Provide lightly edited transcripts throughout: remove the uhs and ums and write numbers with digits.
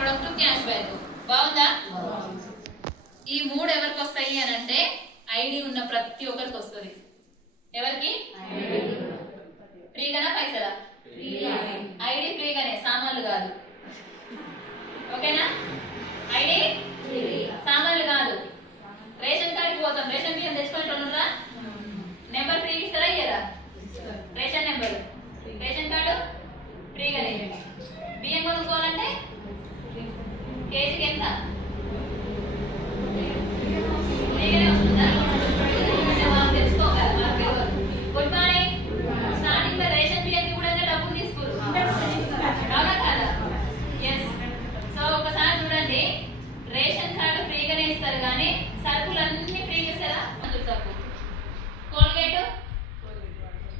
Product cash back. బాగుందా? ఈ మూడు ఎవరికి వస్తాయి అని అంటే ఐడి ఉన్న ప్రతి ఒక్కరికి వస్తుంది. ఎవరికి? ఫ్రీగానా పైసలా? ఐడి ఫ్రీగానే, సామాన్లు కాదు. ఓకేనా? ఐడి సామాన్లు కాదు. రేషన్ కార్డుకి పోతాం, రేషన్ బియ్యం తెచ్చుకునేటోళ్ళురా, నెంబర్ ఫ్రీ ఇస్తారా ఇయ్యరా? రేషన్ నెంబర్, రేషన్ కార్డు ఫ్రీగానే. బియ్యం కొనుక్కోవాలంటే కేజీకి ఎంత? ఫ్రీగానే వస్తుందా? తెచ్చుకోగలరు. Good morning. స్టార్టింగ్ లో రేషన్ బియ్యంకి కూడా డబ్బులు తీసుకోరు, అవునా కాదా? ఎస్. సో ఒకసారి చూడండి, రేషన్ కార్డు ఫ్రీగానే ఇస్తారు కానీ సరుకులు అన్ని ఫ్రీగా ఇస్తారా? తప్పు. కోల్గేట్,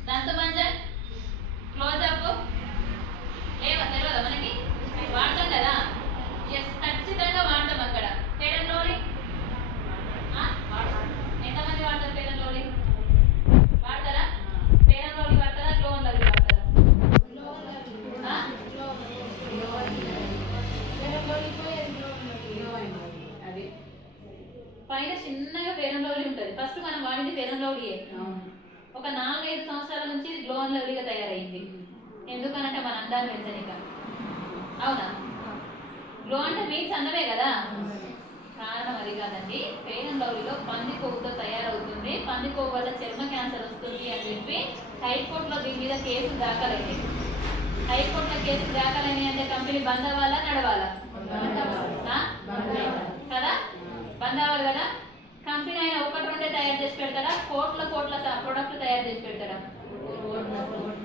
దంతమంజన్, క్లోజప్ లేవా? తెలియదా మనకి? వాడతాం కదా. ఎస్, ఖచ్చితంగా వాడతాం. అక్కడ ఫెయిర్ అండ్ లవ్లీ ఎంతమంది వాడతారు? ఫెయిర్ అండ్ లవ్లీ వాడతారా? ఫెయిర్ అండ్ లవ్లీ వాడతారా? గ్లో అండ్ లవ్లీ వాడతారా? పైన చిన్నగా ఫెయిర్ అండ్ లవ్లీ ఉంటుంది. ఫస్ట్ మనం వాడింది ఫెయిర్ అండ్ లవ్లీయే. ఒక 4-5 సంవత్సరాల నుంచి ఇది గ్లో అండ్ లవ్లీగా తయారైంది. ఎందుకనంటే మన అందాన్ని పెంచనిక. అవునా? గ్లో అంటే మీన్స్ అందమే కదా. కారణం అది కాదండి. ఫెయిర్ అండ్ లవ్లీలో పంది కొవ్వుతో తయారవుతుంది. పంది కొవ్వు వల్ల చర్మ క్యాన్సర్ వస్తుంది అని చెప్పి హైకోర్టులో దీని మీద కేసులు దాఖలైంది. హైకోర్టులో కేసులు దాఖలైనవి అంటే కంపెనీ బంద్ అవ్వాలా, నడవాలా? కదా, బంద్ అవ్వాలి కదా. కంపెనీ ఆయన 1-2 తయారు చేసి పెడతాడా? కోట్ల ప్రొడక్ట్ తయారు చేసి పెడతాడా?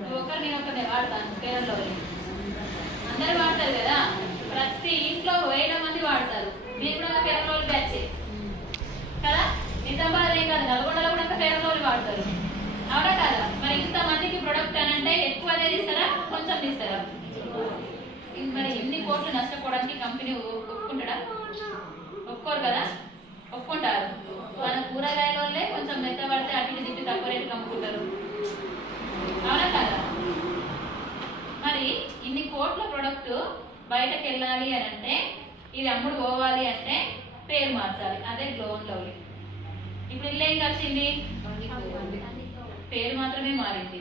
నేను ఒకరిని వాడతాను. ఫెయిర్ అండ్ లవ్లీ అందరూ వాడతారు కదా. ప్రతి ఇంట్లో 1000 మంది వాడతారు. మీరు కూడా ఫెయిర్ అండ్ లవ్లీ బ్యాచ్ కదా. నిజామాబాద్ ఏం కాదు, నల్గొండలో కూడా ఫెయిర్ అండ్ లవ్లీ వాడతారు, అవునా కాదా? మరి ఇంత మందికి ప్రొడక్ట్ అని అంటే ఎక్కువ అనేది ఇస్తారా, కొంచెం తీస్తారా? మరి ఎన్ని కోట్లు నష్టపోవడానికి కంపెనీ ఒప్పుకుంటాడా? ఒప్పుకోరు కదా. ఒప్పుకుంటారు. మన కూరగాయల వల్లే కొంచెం మెత్తబడితే అటు తిప్పి తక్కువ రేటుకి అమ్ముకుంటారు, అవునా కదా? మరి ఇన్ని కోట్ల ప్రొడక్ట్ బయటకు వెళ్ళాలి అని అంటే, ఇది అమ్ముడు పోవాలి అంటే పేరు మార్చాలి. అదే గ్లో అండ్ లవ్లీ. ఇప్పుడు ఇల్లు ఏం కలిసింది? పేరు మాత్రమే మారింది.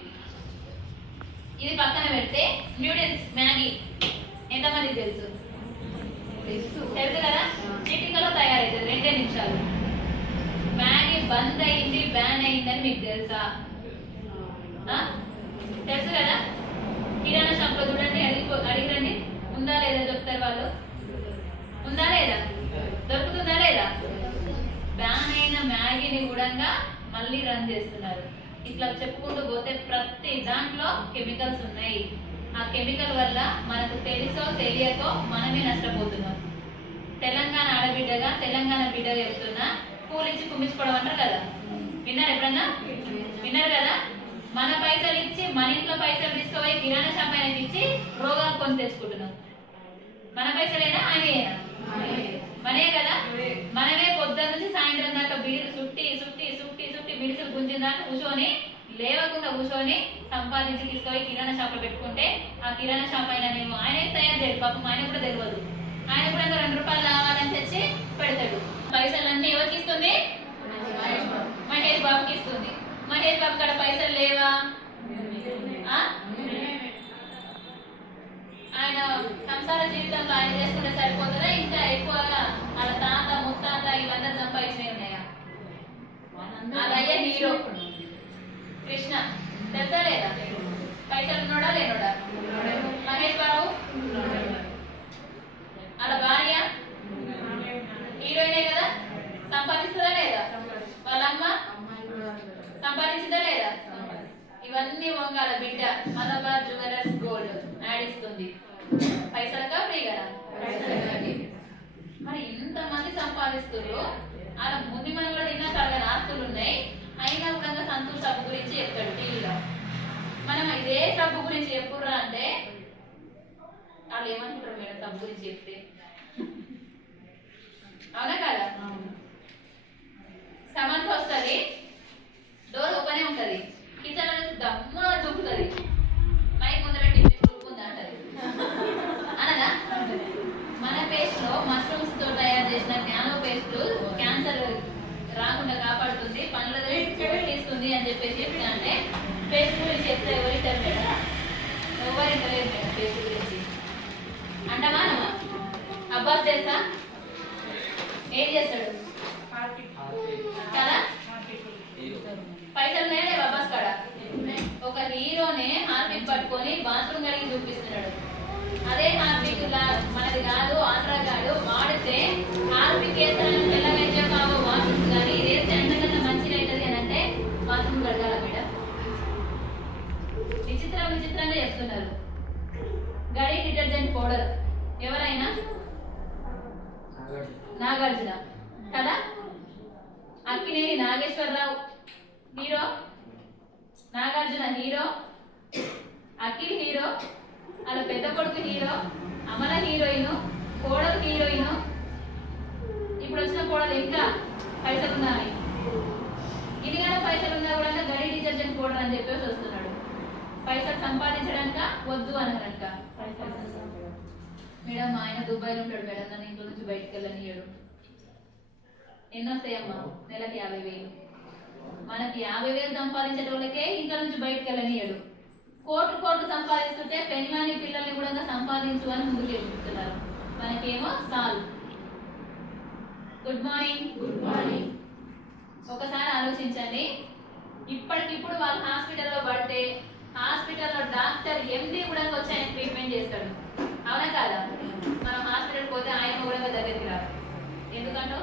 ఇది పక్కన పెడితే న్యూడిల్స్, మ్యాగీ ఎంతమందికి తెలుసు? తెలుసు కదా. చిటికలో తయారైతుంది 2 నిమిషాలు. మ్యాగీ బంద్ అయింది, బ్యాన్ అయిందని మీకు తెలుసా? తెలుసు కదా. కిరాణా షాప్ లో చూడండి, అడిగిరండి, ఉందా లేదా చెప్తారు వాళ్ళు. ఉందా లేదా? దొరుకుతుందా లేదా? బ్యాన్ అయిన మ్యాగీని కూడా మళ్ళీ రన్ చేస్తున్నారు. ఇట్లా చెప్పుకుంటూ పోతే ప్రతి దాంట్లో కెమికల్స్ ఉన్నాయి. ఆ కెమికల్ వల్ల మనకు తెలుసో తెలియకో మనమే నష్టపోతున్నాం. తెలంగాణ ఆడబిడ్డగా, తెలంగాణ బిడ్డగా చెప్తున్నా, కూలించి కుమ్మించుకోవడం అంటారు కదా. విన్నారు ఎప్పుడన్నా? విన్నారు కదా. మన పైసలు ఇచ్చి, మన ఇంట్లో పైసలు తీసుకుపోయి కిరాణా షాప్ ఆయనకి ఇచ్చి రోగాలు కొని తెచ్చుకుంటున్నాం. మన పైసలేనా, ఆయనేనా? మనే కదా. మనమే పొద్దున్న నుంచి సాయంత్రం దాకా బీడు చుట్టి చుట్టి చుట్టి చుట్టి బిడిసి గుంజిన దాకా కూర్చొని, లేవకుండా కూర్చొని సంపాదించి తీసుకుపోయి కిరాణా షాప్ లో పెట్టుకుంటే, ఆ కిరాణా షాప్ అయినా నేను ఆయనే తయారు చేయడు. పాపం ఆయన కూడా తెలియదు. ఆయన కూడా 2 రూపాయలు కావాలని తెచ్చి పెడతాడు. పైసలన్నీ ఎవరికి ఇస్తుంది? మహేష్ బాబుకి ఇస్తుంది. మహేష్ బాబు కాడ పైసలు లేవా? ఆయన సంసార జీవితంలో ఆయన చేసుకుంటే సరిపోతుందా? ఇంకా ఎక్కువగా వాళ్ళ తాత ముత్తాత వీళ్ళందరూ సంపాదించినవి ఉన్నాయా? అలాగే హీరో కృష్ణ తెలుసా లేదా? పైసలు ఉన్నాడా లేనోడా? మహేష్ బాబు వాళ్ళ భార్య హీరోయినే కదా. సంపాదిస్తుందా లేదా? వాళ్ళ అమ్మ సంపాదించిందా లేదా? ఇవన్నీ వంగాల బిడ్డ మలబార్ జ్యువెలర్స్ గోల్డ్ యాడ్ ఇస్తుంది. పైసలుగా ఫ్రీగా? మరి ఇంతమంది సంపాదిస్తున్నారు. అలా ముందు మనం కూడా తిన్నా కలగని ఆస్తులు ఉన్నాయి. అయినా కూడా సంతూర్ సబ్బు గురించి చెప్తాడు టీవీలో. మనం ఇదే సబ్బు గురించి చెప్పుర్రా అంటే వాళ్ళు ఏమనుకుంటారు? మేడం సబ్బు గురించి చెప్తే, అవునా కదా. సమంత వస్తుంది, డోర్ ఓపెనే ఉంటది, కిచెన్ లో దమ్మ దూకుతుంది, మైక్ ముందర టిఫిన్ అంటది అనగా మన తెలుసా? ఏం చేస్తాడు కదా? పైసలు నేనే బాబాస్ కాడ ఒక హీరోనే హార్పిక్ పట్టుకొని బాత్రూమ్ కడిగి చూపిస్తున్నాడు. అదే హార్పిక్ మనది కాదు, ఆంధ్రా కాదు వాడితే హార్పిక్ వేస్తానని తెల్లగా కావో వాష్రూమ్స్ కానీ ఇది వేస్తే ఎంతకన్నా మంచిగా అవుతుంది అని అంటే బాత్రూమ్ కడగాల మేడం. విచిత్రంగా చెప్తున్నారు. గడి డిటర్జెంట్ పౌడర్ ఎవరైనా నాగార్జున కదా? Akkineni Nageswara Rao hero, Nagarjuna hero, Akhil hero, అలా పెద్ద కొడుకు హీరో, అమల హీరోయిన్, కోడలు హీరోయిన్. ఇప్పుడు వచ్చిన కోడలు ఇంకా పైసలు ఉన్నాయి. ఇదిగానే పైసలు ఉన్నా కూడా గడి డిటర్జెంట్ పౌడర్ అని చెప్పేసి వస్తున్నాడు. పైసలు సంపాదించడానిక వద్దు అనక. మేడం మా ఆయన దుబాయ్లో ఉంటాడు మేడం, నన్ను ఇంట్లో నుంచి బయటకు వెళ్ళనియడు. ఎన్ని వస్తాయమ్మా? నెలకి 50,000. మనకి 50,000 సంపాదించే వాళ్ళకే ఇంట్లో నుంచి బయటకు వెళ్ళనియడు. కోట్లు సంపాదిస్తుంటే పెళ్ళాన్ని పిల్లల్ని కూడా సంపాదించు అని ముందుకు చెప్తున్నారు. మనకేమో సాల్. Good morning. ఒకసారి ఆలోచించండి. ఇప్పటికిప్పుడు వాళ్ళ హాస్పిటల్లో పడితే హాస్పిటల్లో డాక్టర్ ఎండి కూడా వచ్చి ఆయన ట్రీట్మెంట్ చేస్తాడు. అవునా కాదా? మనం హాస్పిటల్ పోతే ఆయన కూడా దగ్గరికి రాదు. ఎందుకంటే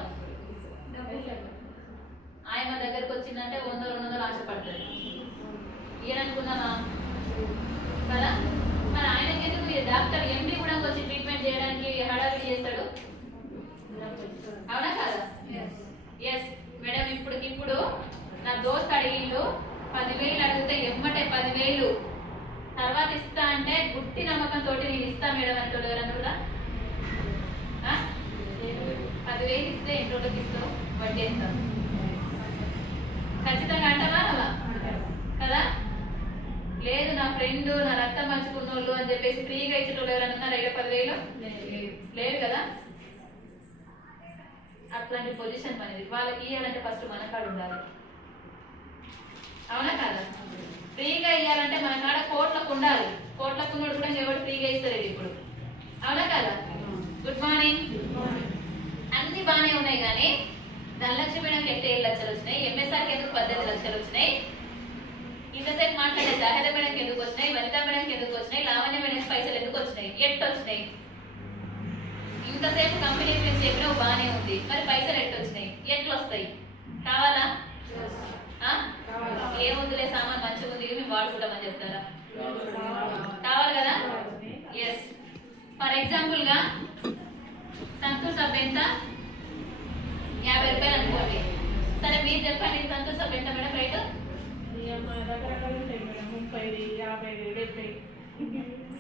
ఆయన దగ్గరకు వచ్చిందంటే 100-200 ఆశపడుతుంది. ఏననుకున్నామా కదా? మరి ఆయనకి ఎందుకు డాక్టర్ ఎండి కూడా వచ్చి ట్రీట్మెంట్ చేయడానికి హడావిడి చేస్తాడు? అవునా కాదా? Yes madam. ఇప్పుడు నా దోస్త్ అడిగిండు 10,000 అడిగితే ఎమ్మటే 10,000 తర్వాత ఇస్తా అంటే గుట్టి నమ్మకంతో నేను ఇస్తా మేడం అంటాడు. ఎవరన్నా కూడా 10,000 ఇస్తే ఇంట్లోకి ఇస్తావు, వడ్డీ ఇస్తావు ఖచ్చితంగా అంటావా కదా? లేదు నా ఫ్రెండ్ నా రక్తం పంచుకున్నోళ్ళు అని చెప్పేసి ఫ్రీగా ఇచ్చేటోళ్ళు ఎవరైనా ఉన్నారా? 10,000 లేదు కదా? అట్లాంటి పొజిషన్ మనది. వాళ్ళకి ఇవ్వాలంటే ఫస్ట్ మన కాడ ఉండాలి. అవునా కాదా? ఫ్రీగా ఇవ్వాలంటే మన కాడ కోట్లకు ఉండాలి. కోట్లకు ఉన్నోడు కూడా ఎవరు ఫ్రీగా ఇస్తారు ఇప్పుడు. అవునా కాదా? Good morning. అన్ని బాగానే ఉన్నాయి కానీ ధనలక్ష్మి మేడంకి 7 లక్షలు వచ్చినాయి, ఎంఎస్ఆర్కి ఎందుకు 18 లక్షలు వచ్చినాయి, ఇంతసేపు మాట్లాడే జాహేద మేడంకి ఎందుకు వచ్చినాయి, వనితా మేడంకి ఎందుకు వచ్చినాయి, లావణ్య మేడంకి పైసలు ఎందుకు వచ్చినాయి, ఎట్టు వచ్చినాయి? ఇంతసేపు కంపెనీ గురించి చెప్పినా బాగానే ఉంది, మరి పైసలు ఎట్టు వచ్చినాయి, ఎట్లు వస్తాయి? కావాలా? ఏముందిలే సామాన్ మంచిగా ఉంది మేము వాడుకుంటామని చెప్తారా? కావాలి కదా? ఎస్. ఫర్ ఎగ్జాంపుల్ గా సంతూర్ సబ్ ఎంత? 50 రూపాయలు అనుకోండి. సరే మీరు చెప్పండి, సంతూర్ సబ్ ఎంత మేడం రేటు?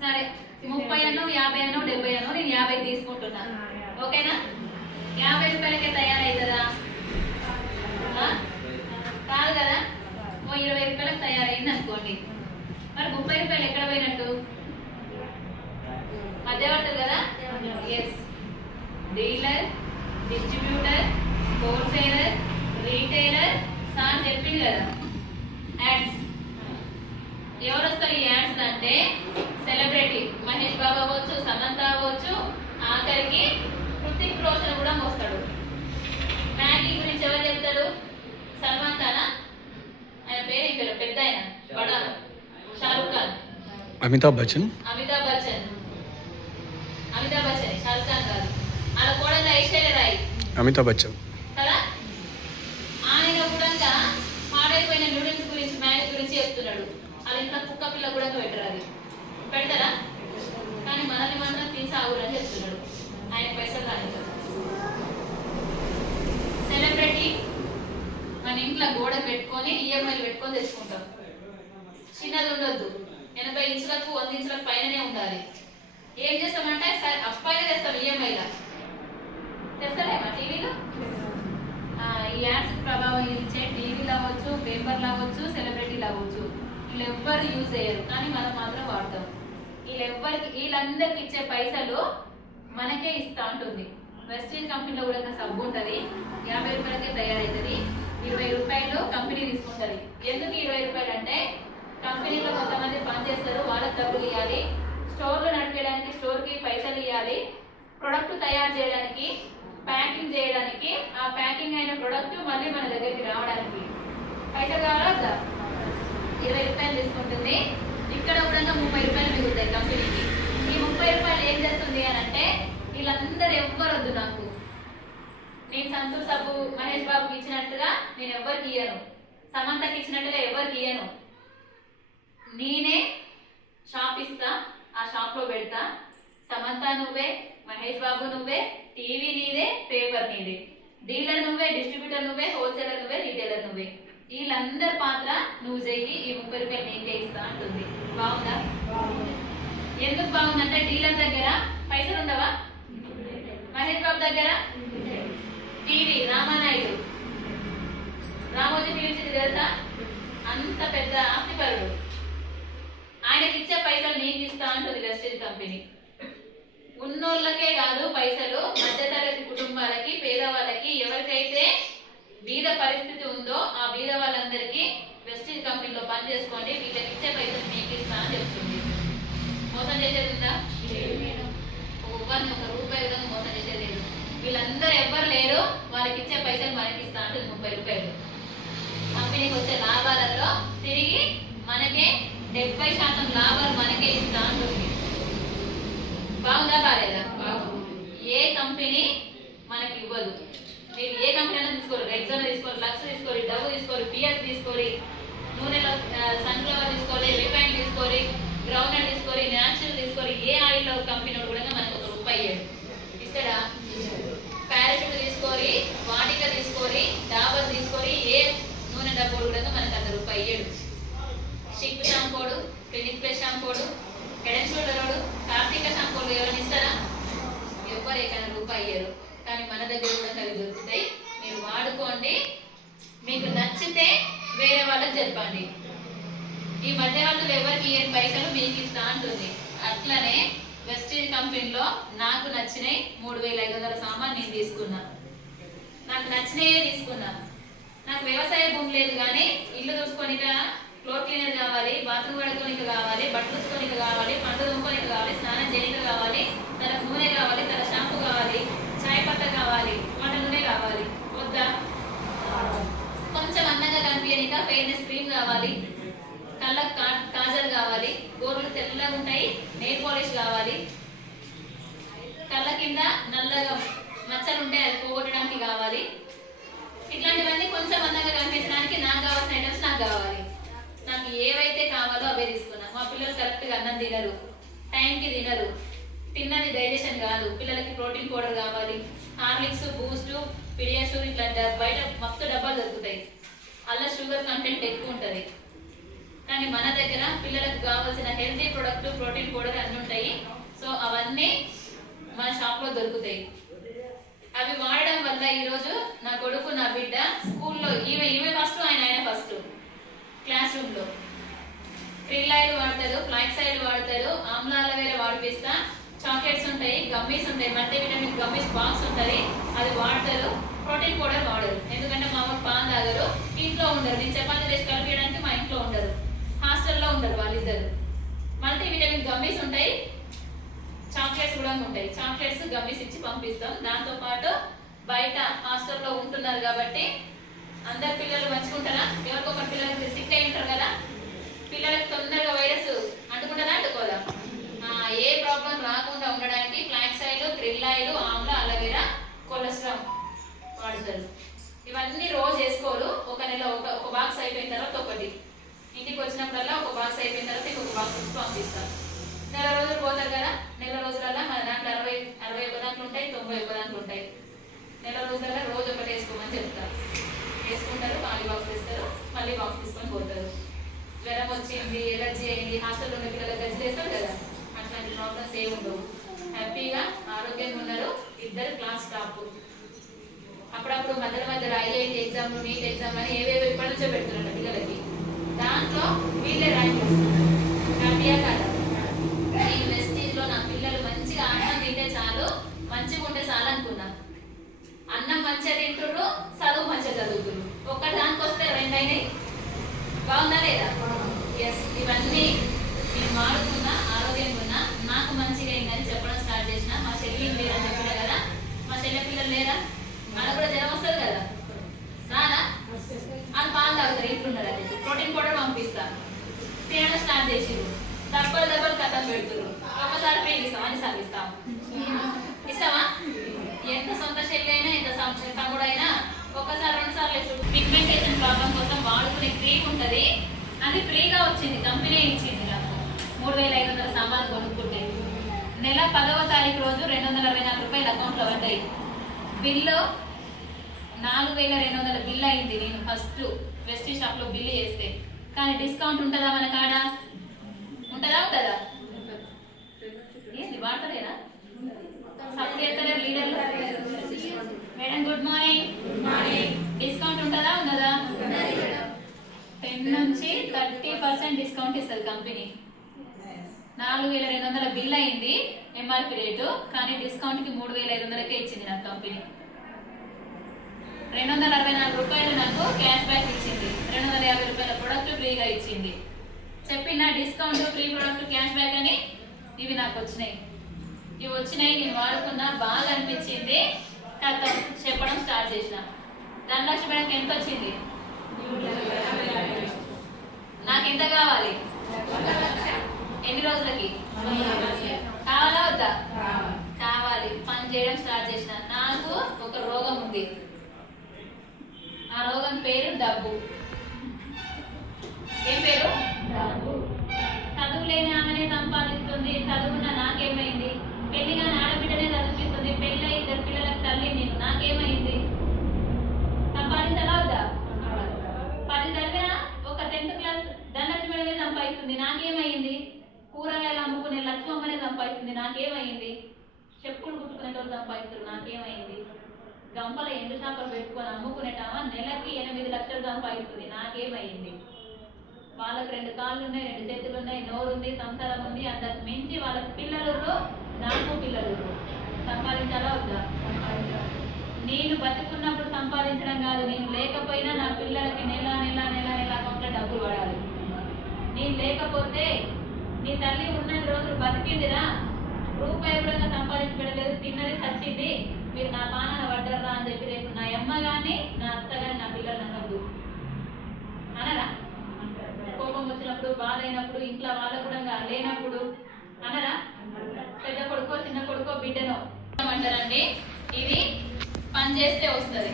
సరే 30 అను 50 అను 70 అను నేను 50 తీసుకుంటున్నా. ఓకేనా? 50 రూపాయలకే తయారైతుందా? కాదు కదా? 20 రూపాయలకు తయారైంది అనుకోండి. మరి 30 రూపాయలు ఎక్కడ పోయినట్టు? మధ్యవర్తులు కదా? Yes. Dealer, distributor, wholesaler, retailer sir చెప్పింది కదా. యాడ్స్ ఎవరు వస్తారు ఈ యాడ్స్ అంటే? సెలబ్రిటీ మహేష్ బాబు అవ్వచ్చు, సమంత అవ్వచ్చు, ఆఖరికి హృతిక్ రోషన్ కూడా వస్తాడు. మ్యాగీ గురించి ఎవరు చెప్తారు? సల్మాన్ ఖానా? ఆయన పేరు ఏం పేరు? పెద్ద ఆయన బడా షారుఖ్ ఖాన్. అమితాబ్ బచ్చన్. షారుఖ్ ఖాన్ కాదు. అలా కూడా ఐశ్వర్య రాయ్. అమితాబ్ బచ్చన్ కదా? ఆయన కూడా పాడైపోయిన నూడిల్స్ గురించి, మ్యాగీ గురించి చెప్తున్నాడు. అలా ఇంకా కుక్క పిల్ల కూడా పెట్టరు. అది పెడతారా? కానీ మనల్ని మాత్రం తీసాగురని చెప్తున్నాడు. ఆయన పైసలు కానీ సెలబ్రిటీ మన ఇంట్లో గోడ పెట్టుకొని ఈఎంఐలు పెట్టుకొని తెచ్చుకుంటాం. చిన్నది ఉండొద్దు, 80 ఇంచులకు 100 ఇంచులకు పైననే ఉండాలి. ఏం చేస్తామంటే అప్పాయిలు తెస్తాం ఈఎంఐలా. తెస్తారేమా టీవీలో? ఈ యాడ్స్ ప్రభావం ఇచ్చే టీవీలు అవ్వచ్చు, పేపర్లు అవ్వచ్చు, సెలబ్రిటీలు అవ్వచ్చు, వీళ్ళు ఎవ్వరు యూజ్ చేయరు కానీ మనం మాత్రం వాడతాం. వీళ్ళందరికి ఇచ్చే పైసలు మనకే ఇస్తా ఉంటుంది. వెస్టీజ్ కంపెనీలో కూడా సబ్బు ఉంటుంది, 50 రూపాయలకే తయారవుతుంది. 20 రూపాయలు కంపెనీ తీసుకుంటుంది. ఎందుకు 20 రూపాయలు అంటే కంపెనీలో కొంతమంది పనిచేస్తారు, వాళ్ళకి డబ్బులు ఇవ్వాలి, స్టోర్లు నడిపేయడానికి స్టోర్కి పైసలు ఇవ్వాలి, ప్రొడక్ట్ తయారు చేయడానికి, ప్యాకింగ్ చేయడానికి, ఆ ప్యాకింగ్ అయిన ప్రొడక్ట్ మళ్ళీ మన దగ్గరికి రావడానికి పైసలు కావాలా వద్దా? 20 రూపాయలు తీసుకుంటుంది. ఇక్కడ కూడా 30 రూపాయలు మిగులుతాయి కంపెనీకి. ఈ 30 రూపాయలు ఏం చేస్తుంది అని అంటే, వీళ్ళందరూ ఎవ్వరు వద్దు నాకు. నేను సంతూర్ సబ్బు మహేష్ బాబుకి ఇచ్చినట్టుగా నేను ఎవరికి ఇయ్యను, సమంతకి ఇచ్చినట్టుగా ఎవరికి ఇయ్యను. నేనే షాప్ ఇస్తా, ఆ షాప్ లో పెడతా. సమంత నువ్వే, మహేష్ బాబు నువ్వే, టీవీ నీదే, పేపర్ నీదే, డీలర్ నువ్వే, డిస్ట్రిబ్యూటర్ నువ్వే, హోల్సేలర్ నువ్వే, రీటైలర్ నువ్వే. వీళ్ళందరి పాత్ర నువ్వు చెయ్యి, ఈ 30 రూపాయలు నీకే ఇస్తా అంటుంది. బాగుందా? ఎందుకు బాగుందంటే, డీలర్ దగ్గర పైసలు ఉండవా? మహేష్ బాబు దగ్గర టీవీ రామానాయుడు, రామోజీ ఫిలిమ్స్ తెలుసా, అంత పెద్ద ఆస్తిపరుడు. ఆయనకి ఇచ్చే పైసలు నీకు ఇస్తా అంటుంది వెస్టేజ్ కంపెనీ. ఉన్నోళ్ళకే కాదు పైసలు, మధ్యతరగతి కుటుంబాలకి, పేదవాళ్ళకి, ఎవరికైతే బీద పరిస్థితి ఉందో ఆ బీద వాళ్ళందరికీ వెస్టేజ్ కంపెనీలో పని చేసుకోండి, వీళ్ళకి ఇచ్చే పైసలు మీకు ఇస్తా అని చెప్తుంది. మోసం చేసేది ఉందా? ఎవరిని ఒక రూపాయి విధంగా మోసం చేసేది లేదు. వీళ్ళందరూ ఎవ్వరు లేరు, వాళ్ళకి ఇచ్చే పైసలు మనకి ఇస్తా అంటుంది 30 రూపాయలు. కంపెనీకి వచ్చే లాభాలలో తిరిగి మనకే 70% లాభాలు మనకే ఇస్తా అంటుంది. బాగుందా బాలేదా? ఏ కంపెనీ మనకి ఇవ్వదు. మీరు ఏ కంపెనీ అయినా తీసుకోరు, రెగ్జాన్ తీసుకోరు, లక్స్ తీసుకోరు, డవ్ తీసుకోరు, పిఎస్ తీసుకోరి, నూనెలో సన్ఫ్లవర్ తీసుకోరి, రిఫైన్ తీసుకోరి, గ్రౌండ్ నట్ తీసుకోరి, న్యాచురల్ తీసుకోరి, ఏ ఆయిల్ కంపెనీ కూడా మనకు ఒక రూపాయి ఇస్తాడా? పారాషూట్ తీసుకోరి, వాటిక తీసుకోరి, డాబర్ తీసుకోరి, ఏ నూనె డబ్బోడు కూడా మనకు 1 రూపాయి ఇయ్యడు. షిక్ షాంపూడు, క్లినిక్ ప్లస్ షాంపూడు, హెడ్ అండ్ షోల్డర్, కార్తీక షాంపూలు ఎవరైనా ఇస్తారా? ఎవ్వరు 1 రూపాయి ఇయ్యరు. కానీ మన దగ్గర కూడా అవి దొరుకుతాయి, మీరు వాడుకోండి. మీకు నచ్చితే వేరే వాళ్ళకి చెప్పండి. ఈ మధ్యవర్తులు ఎవరికి ఇయ్యని పైసలు మీకు ఇస్తా అంటుంది. అట్లనే వెస్టేజ్ కంపెనీలో నాకు నచ్చినాయి 3500 సామాన్ నేను తీసుకున్నా. నాకు నచ్చినయే తీసుకున్నా. నాకు వ్యవసాయ భూమి లేదు కానీ ఇల్లు చూసుకోనిక ఫ్లోర్ క్లీనర్ కావాలి, బాత్రూమ్ కడుక్కోనిక కావాలి, బట్టలు ఉతుకోనిక కావాలి, పండ్లు దుమ్ముకోనిక కావాలి, స్నానం చేయనిక కావాలి, తన నూనె కావాలి, తన షాంపూ కావాలి, చాయ్ పత్త కావాలి, వంట నూనె కావాలి. వద్దా? కొంచెం అందంగా కనిపించనిక ఫెయిర్నెస్ క్రీమ్ కావాలి, కళ్ళకు కాజల్ కావాలి, గోర్లు తెల్లగా ఉంటాయి, నెయిల్ పాలిష్ కావాలి, కళ్ళ కింద నల్లగా మచ్చలు ఉంటాయి అది పోగొట్టడానికి కావాలి. ఇట్లాంటివన్నీ కొంచెం అందంగా కనిపించడానికి నాకు కావాల్సిన ఐటమ్స్ నాకు కావాలి. నాకు ఏవైతే కావాలో అవే తీసుకున్నా. మా పిల్లలు కరెక్ట్గా అన్నం తినరు, టైంకి తినరు, తిన్నది డైజెషన్ కాదు. పిల్లలకి ప్రోటీన్ పౌడర్ కావాలి, హార్లిక్స్, బూస్ట్, పిడియాషూర్ ఇట్లా బయట మస్తు డబ్బాలు దొరుకుతాయి. అలా షుగర్ కంటెంట్ ఎక్కువ ఉంటుంది. కానీ మన దగ్గర పిల్లలకు కావాల్సిన హెల్తీ ప్రొడక్ట్, ప్రోటీన్ పౌడర్ అన్నీ ఉంటాయి. సో అవన్నీ మన షాప్లో దొరుకుతాయి. అవి వాడడం వల్ల ఈరోజు నా కొడుకు, నా బిడ్డ స్కూల్లో ఈమె ఫస్ట్, ఆయన ఫస్ట్ క్లాస్ రూమ్లో క్రిల్ ఆయిల్ వాడతారు, ఫ్లాక్స్ ఆయిల్ వాడతారు, ఆమ్లాల వేరే వాడిపిస్తా, చాక్లెట్స్ ఉంటాయి, గమ్మీస్ ఉంటాయి, మల్టీవిటమిన్ గమ్మీస్ బాక్స్ ఉంటుంది, అది వాడతారు. ప్రోటీన్ పౌడర్ వాడరు, ఎందుకంటే మా అమ్మ పాన్ తాగరు, ఇంట్లో ఉండరు. నేను చపాతీ చేసి కలిపించడానికి మా ఇంట్లో ఉండరు, హాస్టల్లో ఉండరు వాళ్ళిద్దరు. మల్టీవిటమిన్ గమ్మీస్ ఉంటాయి, చాక్లెట్స్ కూడా ఉంటాయి. చాక్లెట్స్ గమ్మీస్ ఇచ్చి పంపిస్తాం. దాంతో పాటు బయట హాస్టల్లో ఉంటున్నారు కాబట్టి అందరు పిల్లలు మంచుకుంటారా? ఎవరికొక పిల్లలకి సిక్ అయి ఉంటారు కదా, పిల్లలకి తొందరగా వైరస్ అంటుకుంటారా, అంటుకోదా? ఏ ప్రాబ్లం రాకుండా ఉండడానికి flax oil, krill oil, Amla, aloe vera, cholesterol వాడతారు. ఇవన్నీ రోజు వేసుకోరు. ఒక నెల ఒక బాక్స్ అయిపోయిన తర్వాత ఒకటి, ఇంటికి వచ్చినప్పుడల్లా ఒక బాక్స్ అయిపోయిన తర్వాత ఇంకొక బాక్స్ ఇచ్చి పంపిస్తాం. నెల రోజులు పోతారు కదా, నెల రోజులల్లా మన దాంట్లో 61 దాంట్లు ఉంటాయి, 91 దాంట్లు ఉంటాయి. నెల రోజులల్లా రోజు ఒకటి వేసుకోమని చెప్తారు. వేసుకుంటారు, ఖాళీ బాక్స్ వేస్తారు, మళ్ళీ బాక్స్ తీసుకొని పోతారు. జ్వరం వచ్చింది, ఎలర్జీ అయింది, హాస్టల్లో ఉన్న పిల్లలకు గజ్జి వేస్తారు కదా, అట్లాంటి ప్రాబ్లమ్స్ ఏమి ఉండవు. హ్యాపీగా ఆరోగ్యంగా ఉన్నారు. ఇద్దరు క్లాస్ టాప్. అప్పుడప్పుడు మధ్య ఐఐటి ఎగ్జామ్, నీట్ ఎగ్జామ్ అని ఏవేవో ఇప్పటి నుంచో పెడుతున్నారు పిల్లలకి. దాంట్లో వీళ్ళే ర్యాంక్ వస్తున్నారు. హ్యాపీగా కాదా? ఈ వెస్టీజ్లో నా పిల్లలు మంచిగా అన్నం తింటే చాలు, మంచిగా ఉంటే చాలు అనుకున్నా. అన్నం మంచిగా తింటుర్రు, చదువు మంచిగా చదువుతున్నారు. ఒక్కటి దానికి వస్తే 2 అయినాయి. బాగుందా లేదా? ఎస్. ఇవన్నీ నేను వాడుకున్నా, ఆరోగ్యంగా ఉన్నా, నాకు మంచిగా అయిందని చెప్పడం స్టార్ట్ చేసిన. మా చెల్లి లేదని ఎన్నిసార్లు ఇస్తాము? ఇస్తావా? ఎంత సొంత చెల్లి అయినా ఎంత తమ్ముడైనా ఒకసారి 2 సార్లు ఇస్తాడు. పిగ్మెంటేషన్ ప్రాబ్లం కోసం వాడుకునే క్రీమ్ ఉంటుంది, అది ఫ్రీగా వచ్చింది, కంపెనీ ఇచ్చింది నాకు. 3500 సామాన్లు కొనుక్కుంటే నెల 10వ తారీఖు రోజు 224 రూపాయలు అకౌంట్లో పడ్డాయి. బిల్లు 4200 బిల్ అయింది. నేను ఫస్ట్ వెస్టీ షాప్లో బిల్లు చేస్తే. కానీ డిస్కౌంట్ ఉంటుందా మన కాడ? ఉంటుందా? ఏంది వాడతలేరా? సపోర్ట్ చేస్తలేరు లీడర్లు. Madam good morning. డిస్కౌంట్ ఉంటుందా? 10 నుంచి 30% డిస్కౌంట్ ఇస్తుంది కంపెనీ. 4200 బిల్ అయింది ఎంఆర్పి రేటు, కానీ డిస్కౌంట్ కి 3500కే ఇచ్చింది నాకు కంపెనీ. 264 రూపాయలు నాకు క్యాష్ బ్యాక్ ఇచ్చింది. 250 రూపాయల ప్రొడక్ట్ ఫ్రీగా ఇచ్చింది. చెప్పిన discount, free product, cash back అని ఇవి నాకు వచ్చినాయి. ఇవి వచ్చినాయి, నేను వాడుకున్నా, బాగా అనిపించింది. చెప్పడం స్టార్ట్ చేసిన. ధనలక్ష్మి మేడంకి ఎంత వచ్చింది? నాకు ఎంత కావాలి? ఎన్ని రోజులకి కావాలా వద్దా? కావాలి. పని చేయడం స్టార్ట్ చేసిన. నాకు ఒక రోగం ఉంది, ఆ రోగం పేరు డబ్బు. ఏం పేరు? చదువు లేని ఆమెనే సంపాదిస్తుంది, చదువున్న నాకేమైంది? పెళ్లిగా ఆడబిడ్డనే చదివిస్తుంది, పెళ్ళి 2 పిల్లలకు తల్లి నేను, నాకేమైంది? సంపాదించాలా వద్దా? 10 చదివినా ఒక 10th క్లాస్ ధనలక్ష్మి మేడమే సంపాదిస్తుంది, నాకేమైంది? కూరగాయలు అమ్ముకునే లక్ష్మమ్మనే సంపాదిస్తుంది, నాకేమైంది? చెప్పులు కుట్టుకునేటోళ్ళు సంపాదిస్తుంది, నాకేమైంది? గంపల ఎండు చేపలు పెట్టుకొని అమ్ముకునేటామా నెలకి 8 లక్షలు సంపాదిస్తుంది, నాకేమైంది? వాళ్ళకి 2 కాళ్ళు ఉన్నాయి, 2 చేతులు ఉన్నాయి, నోరు ఉంది, సంసారం ఉంది, అంతకు మించి వాళ్ళకి పిల్లలు, నాకు పిల్లలు. సంపాదించాలా వద్దా? నేను బతుకున్నప్పుడు సంపాదించడం కాదు, నేను లేకపోయినా నా పిల్లలకి నెల అకౌంట్లో డబ్బులు పడాలి. నేను లేకపోతే నీ తల్లి ఉన్నన్ని రోజులు బతికిందిరా, రూపాయి కూడా సంపాదించి పెట్టలేదు, తిన్నది చచ్చింది, మీరు నా పాలన పడ్డరా అని చెప్పి రేపు నా అమ్మ కానీ నా అత్త కానీ నా పిల్లలు అనద్దు అనరా? కోపం వచ్చినప్పుడు, బాధ అయినప్పుడు, ఇంట్లో వాళ్ళ కూడా లేనప్పుడు అనరా? పెద్ద కొడుకో చిన్న కొడుకో బిడ్డనో అంటారండి. ఇది పని చేస్తే వస్తుంది.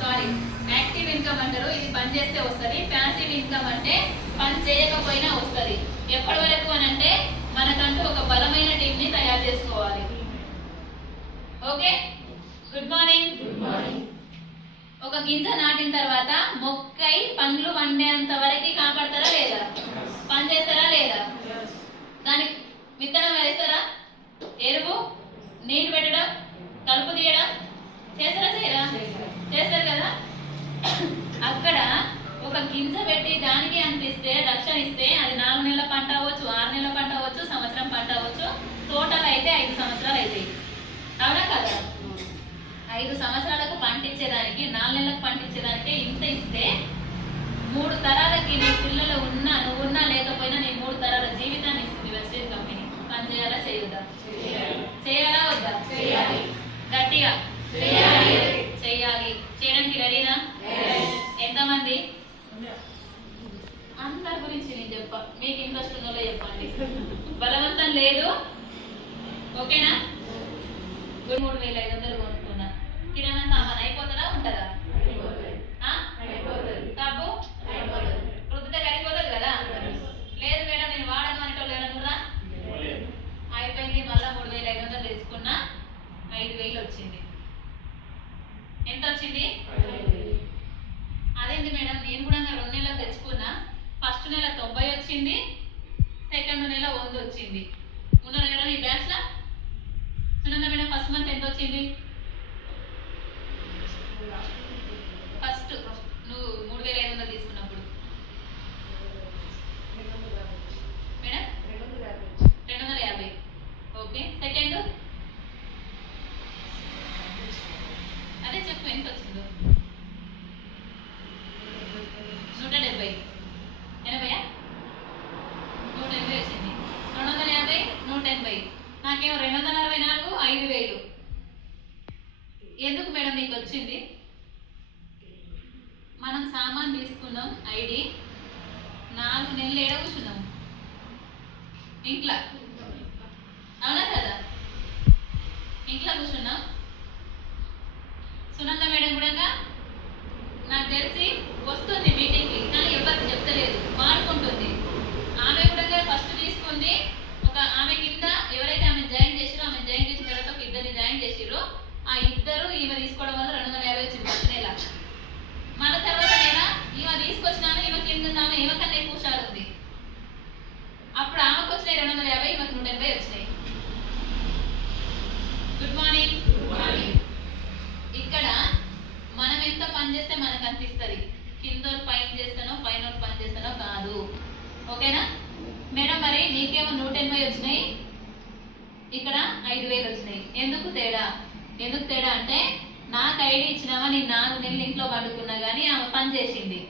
సారీ, యాక్టివ్ ఇన్కమ్ అంటారు, ఇది పని చేస్తే వస్తుంది. ప్యాసివ్ ఇన్కమ్ అంటే పని చేయకపోయినా వస్తుంది. ఎప్పటి వరకు అని అంటే మనకంటూ ఒక బలమైన టీమ్ ని తయారు చేసుకోవాలి. Okay, good morning. ఒక గింజ నాటిన తర్వాత మొక్కై పండ్లు వండేంత వరకు కాపాడతారా లేదా? పని చేస్తారా లేదా? దానికి విత్తనం వేస్తారా? ఎరువు, నీళ్ళు పెట్టడం, కలుపు తీయడం చేస్తారా? చేయరా? చేస్తారు కదా. అక్కడ ఒక గింజ పెట్టి దానికి అంత ఇస్తే, రక్షణ ఇస్తే, అది 4 నెలల పంట అవ్వచ్చు, 6 నెలల పంట అవ్వచ్చు, సంవత్సరం పంట అవ్వచ్చు, టోటల్ అయితే 5 సంవత్సరాలు అవుతాయి. అవునా కదా? 5 సంవత్సరాలకు పంట ఇచ్చేదానికి, 4 నెలలకు పంట ఇచ్చేదానికి ఇంత ఇస్తే 3 తరాలకి నీ పిల్లలు ఉన్నా, నువ్వు ఉన్నా లేకపోయినా నీ 3 తరాల జీవితాన్ని ఇస్తుంది వెస్టేజ్ కంపెనీ. పని చేయాలా చేయొద్దా? చేయాలా వద్దా? గట్టిగా చేయాలి. చేయడానికి రెడీనా? ఎంతమంది? అందరి గురించి నేను చెప్పా, మీకు ఇంట్రెస్ట్ ఉందో చెప్పండి. బలవంతం లేదు, ఓకేనా? 3500 కొనుక్కున్నా. కిరాణా సామాన్ అయిపోతుందా ఉంటుందా? సబ్బు రుద్దితే కరిగిపోతుంది కదా. లేదు మేడం నేను వాడను అనేటోళ్ళు ఎవరన్నా అయిపోయింది. మళ్ళీ 3500 తీసుకున్నా, 5000 వచ్చింది. ఎంత వచ్చింది? అదేంటి మేడం, నేను కూడా 2 నెలలు తెచ్చుకున్నా. ఫస్ట్ నెల 90 వచ్చింది, సెకండ్ నెల 100 వచ్చింది. ఉన్నారు కదా ఈ బ్యాచ్ లా? సునంద మేడం ఫస్ట్ మంత్ ఎంత వచ్చింది? ఫస్ట్ నువ్వు 3500 తీసుకున్నప్పుడు మేడం 250. ఓకే, సెకండ్ అదే చెప్పు ఎంత వచ్చిందో? 170. 80? 180 వచ్చింది. 250, 180. నాకేమో 244, 5000. ఎందుకు మేడం నీకు వచ్చింది? మనం సామాన్ తీసుకున్నాం, ఐడి 4 నెలలు ఏడ కూర్చున్నాం ఇంట్లో, అవునా కదా? కూర్చున్నాం. సునంద మేడం కూడా నాకు తెలిసి వస్తుంది మీటింగ్కి, కానీ ఎవరికి చెప్తలేదు, మారుకుంటుంది. ఆమె కూడా ఫస్ట్ తీసుకుంది ఒక ఆమె కింద ఎవరైతే ఆమె జాయిన్ చేసిరో, ఆమె జాయిన్ చేసిన తర్వాత ఒక ఇద్దరిని జాయిన్ చేసిరో, ఆ ఇద్దరు ఈమె తీసుకోవడం వల్ల 250 వచ్చింది ఫస్ట్ నెల. మన తర్వాత నెల ఈమె తీసుకొచ్చినామె ఈమె కింద ఆమె ఈమెకన్నా ఎక్కువ హుషారు ఉంది. అప్పుడు ఆమెకు వచ్చినాయి 250, ఈమెకు 180 వచ్చినాయి. Good morning. ఇక్కడ మనం ఎంత పని చేస్తే మనకు అనిపిస్తుంది, కింద పైన చేస్తానో పైన పని చేస్తానో కాదు. ఓకేనా మేడం? మరి నీకేమో 180 వచ్చినాయి, ఇక్కడ 5000 వచ్చినాయి. ఎందుకు తేడా? ఎందుకు తేడా అంటే నాకు ఐడి ఇచ్చినావా, నేను 4 నెలలు ఇంట్లో పండుకున్నా కానీ ఆమె పని చేసింది,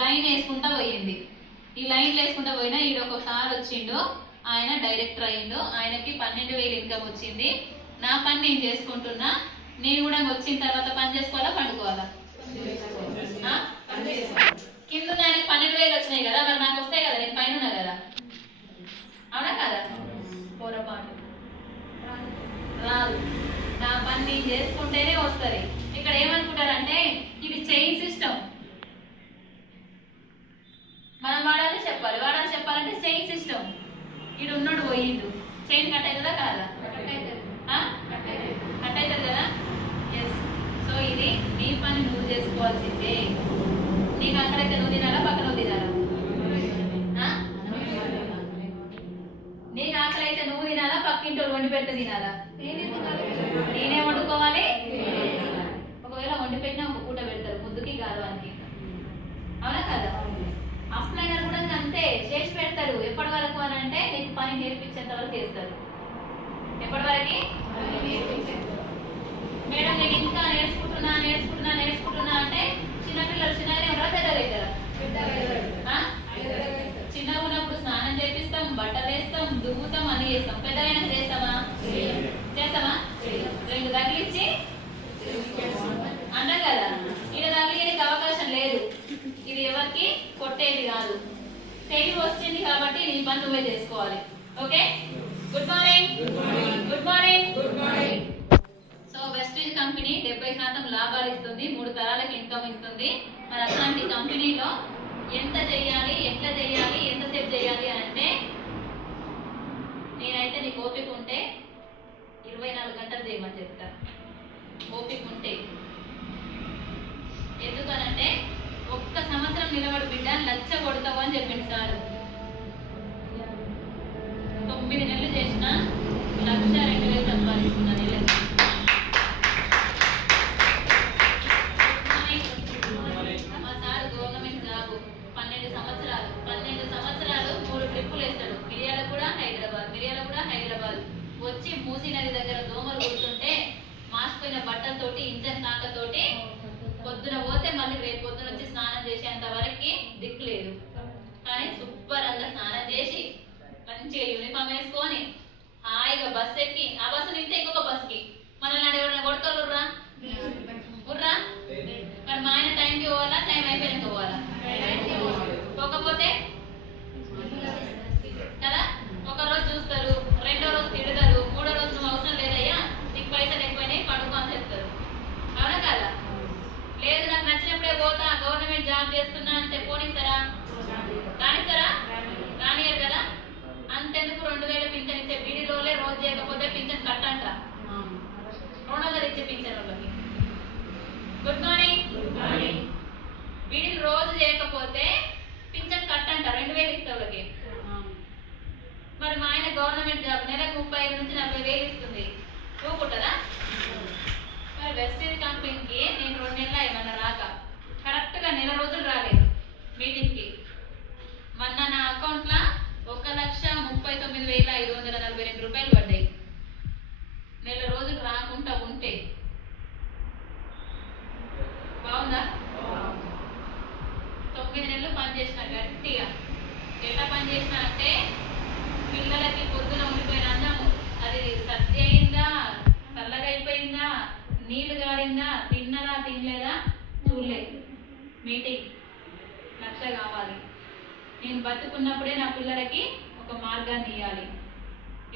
లైన్ వేసుకుంటా పోయింది. ఈ లైన్లు వేసుకుంటా పోయినా ఈడ ఒకసారి వచ్చిండు, ఆయన డైరెక్టర్ అయ్యిండు, ఆయనకి 12,000 ఇన్కమ్ వచ్చింది. నా పని నేను చేసుకుంటున్నా. నేను కూడా వచ్చిన తర్వాత పని చేసుకోవాలా పండుకోవాలా? కింద ఆయనకు 12,000 వచ్చినాయి కదా, మరి నాకు వస్తాయి కదా, నేను పైన ఉన్నా కదా, అవునా కదా? పొరపాటు రాదు. నా పని నేను చేసుకుంటేనే వస్తుంది. ఇక్కడ ఏమనుకుంటారంటే ఇది చైన్ సిస్టమ్, మనం వాడాలి చెప్పాలి, వాడాలి చెప్పాలంటే చైన్ సిస్టమ్. ఇడు ఉన్నాడు పోయిండు, చైన్ కట్ అవుతుందా కాదా? కట్ అవుతుంది కదా. ఎస్. సో ఇది నీ పని నువ్వు చేసుకోవాల్సిందే. నీకు అక్కడైతే నువ్వు తినాలా, పక్కన నువ్వు తినాలా? నీకు ఆకలి అయితే నువ్వు తినాలా, పక్కింటి వండి పెడితే తినాలా? నేనే వండుకోవాలి. ఒకవేళ వండి పెట్టినా ఒక పూట పెడతారు, ముద్దుకి గాలవానికి, అవునా కదా? అప్లైనర్ కూడా అంతే, చేసి పెడతాడు. ఎప్పటి వరకు అని అంటే నీకు పని నేర్పించేంత వరకు చేస్తారు. ఎప్పటి వరకు? మేడం నేను ఇంకా నేర్చుకుంటున్నా నేర్చుకుంటున్నా నేర్చుకుంటున్నా అంటే చిన్నపిల్లలు చిన్నగానే ఉన్నారా, పెద్దగా అవుతారా? చిన్నగా ఉన్నప్పుడు స్నానం చేపిస్తాం, బట్టలు వేస్తాం, దువ్వుతాం, అని చేస్తాం. పెద్దగా చేస్తామా? చేస్తామా? 2 తగిలిచ్చి అన్నా కదా, ఈడ తగిలికి అవకాశం లేదు. ఇది ఎవరికి కొట్టేది కాదు, తెలివి వచ్చింది కాబట్టి నీ పని నువ్వే చేసుకోవాలి. Okay? Good morning. Good morning. Good morning. So Vestige company 70% లాభాలు ఇస్తుంది, 3 తరాలకు ఇన్కమ్ ఇస్తుంది. మరి అట్లాంటి కంపెనీలో ఎంత చేయాలి, ఎట్లా చేయాలి, ఎంతసేపు చేయాలి అని అంటే, నేనైతే నీకు ఓపిక ఉంటే 24 గంటలు చేయమని చెప్తా. ఓపిక ఉంటే. ఎందుకనంటే 1 సంవత్సరం నిలబడి బిడ్డ లచ్చ కొడతావు అని చెప్పింది సార్. 9 నెలలు చేసిన 1,02,000 సంపాదిస్తున్నా నెలకి. మా సార్ గవర్నమెంట్ జాబ్ 12 సంవత్సరాలు 3 ట్రిప్పులు వేస్తాడు. మిర్యాలగూడ హైదరాబాద్ వచ్చి మూసీ నది దగ్గర దోమలు కూర్చుంటే మాసిపోయిన బట్టలతోటి, ఇంజన్ తాకతోటి పొద్దున పోతే మళ్ళీ రేపు పొద్దున వచ్చి స్నానం చేసేంత వరకు దిక్కు లేదు. కానీ శుభ్రంగా స్నానం చేసి మంచిగా యూనిఫామ్ వేసుకొని హాయిగా బస్సు ఎక్కి, ఆ బస్సు నింటే ఇంకొక బస్సుకి మనల్ని ఎవరైనా కొడతారుర్రా ఉర్రా. మరి మా ఆయన టైంకి పోవాలా, టైం అయిపోయినాక పోవాలా? పోకపోతే కదా, ఒక రోజు చూస్తారు, 2వ రోజు తిడతారు, 3వ రోజు నువ్వు అవసరం లేదయ్యా, నీకు పైసలు ఎక్కువైనాయి పడుకో అని చెప్తారు. అవునా కదా? లేదు నాకు నచ్చినప్పుడే పోతా, గవర్నమెంట్ జాబ్ చేస్తున్నా అంటే పోనిస్తారా? కానిస్తారా? కానియరు కదా. అంతెందుకు 2,000 పింఛన్ ఇచ్చే బీడీలోనే రోజు చేయకపోతే పింఛన్ కట్టంట, 200 ఇచ్చే పింఛన్ వాళ్ళకి. Good morning. బీడీలు రోజు చేయకపోతే పింఛన్ కట్టంట, 2,000 ఇస్తే వాళ్ళకి. మరి మా ఆయన గవర్నమెంట్ జాబ్ నెలకు 35 నుంచి 40,000 ఇస్తుంది, ఊపుకుంటారా? మరి వెస్టీజ్ కంపెనీకి నేను 2 నెలలు ఏమన్నా రాక, కరెక్ట్గా నెల రోజులు రాలేదు మీటింగ్కి. మొన్న నా అకౌంట్లో 1,39,542 రూపాయలు పడ్డాయి. నెల రోజులు రాకుండా ఉంటే బాగుందా? 9 నెలలు పనిచేసిన గట్టిగా. ఎట్లా పనిచేసిన అంటే పిల్లలకి పొద్దున ఉండిపోయిన అన్నము అది సర్ది అయిందా, చల్లగా అయిపోయిందా, నీళ్లు గారిందా, తిన్నదా తినలేదా చూడలేదు. మీటింగ్ 1,00,000 కావాలి. నేను బతుకున్నప్పుడే నా పిల్లలకి ఒక మార్గాన్ని ఇవ్వాలి.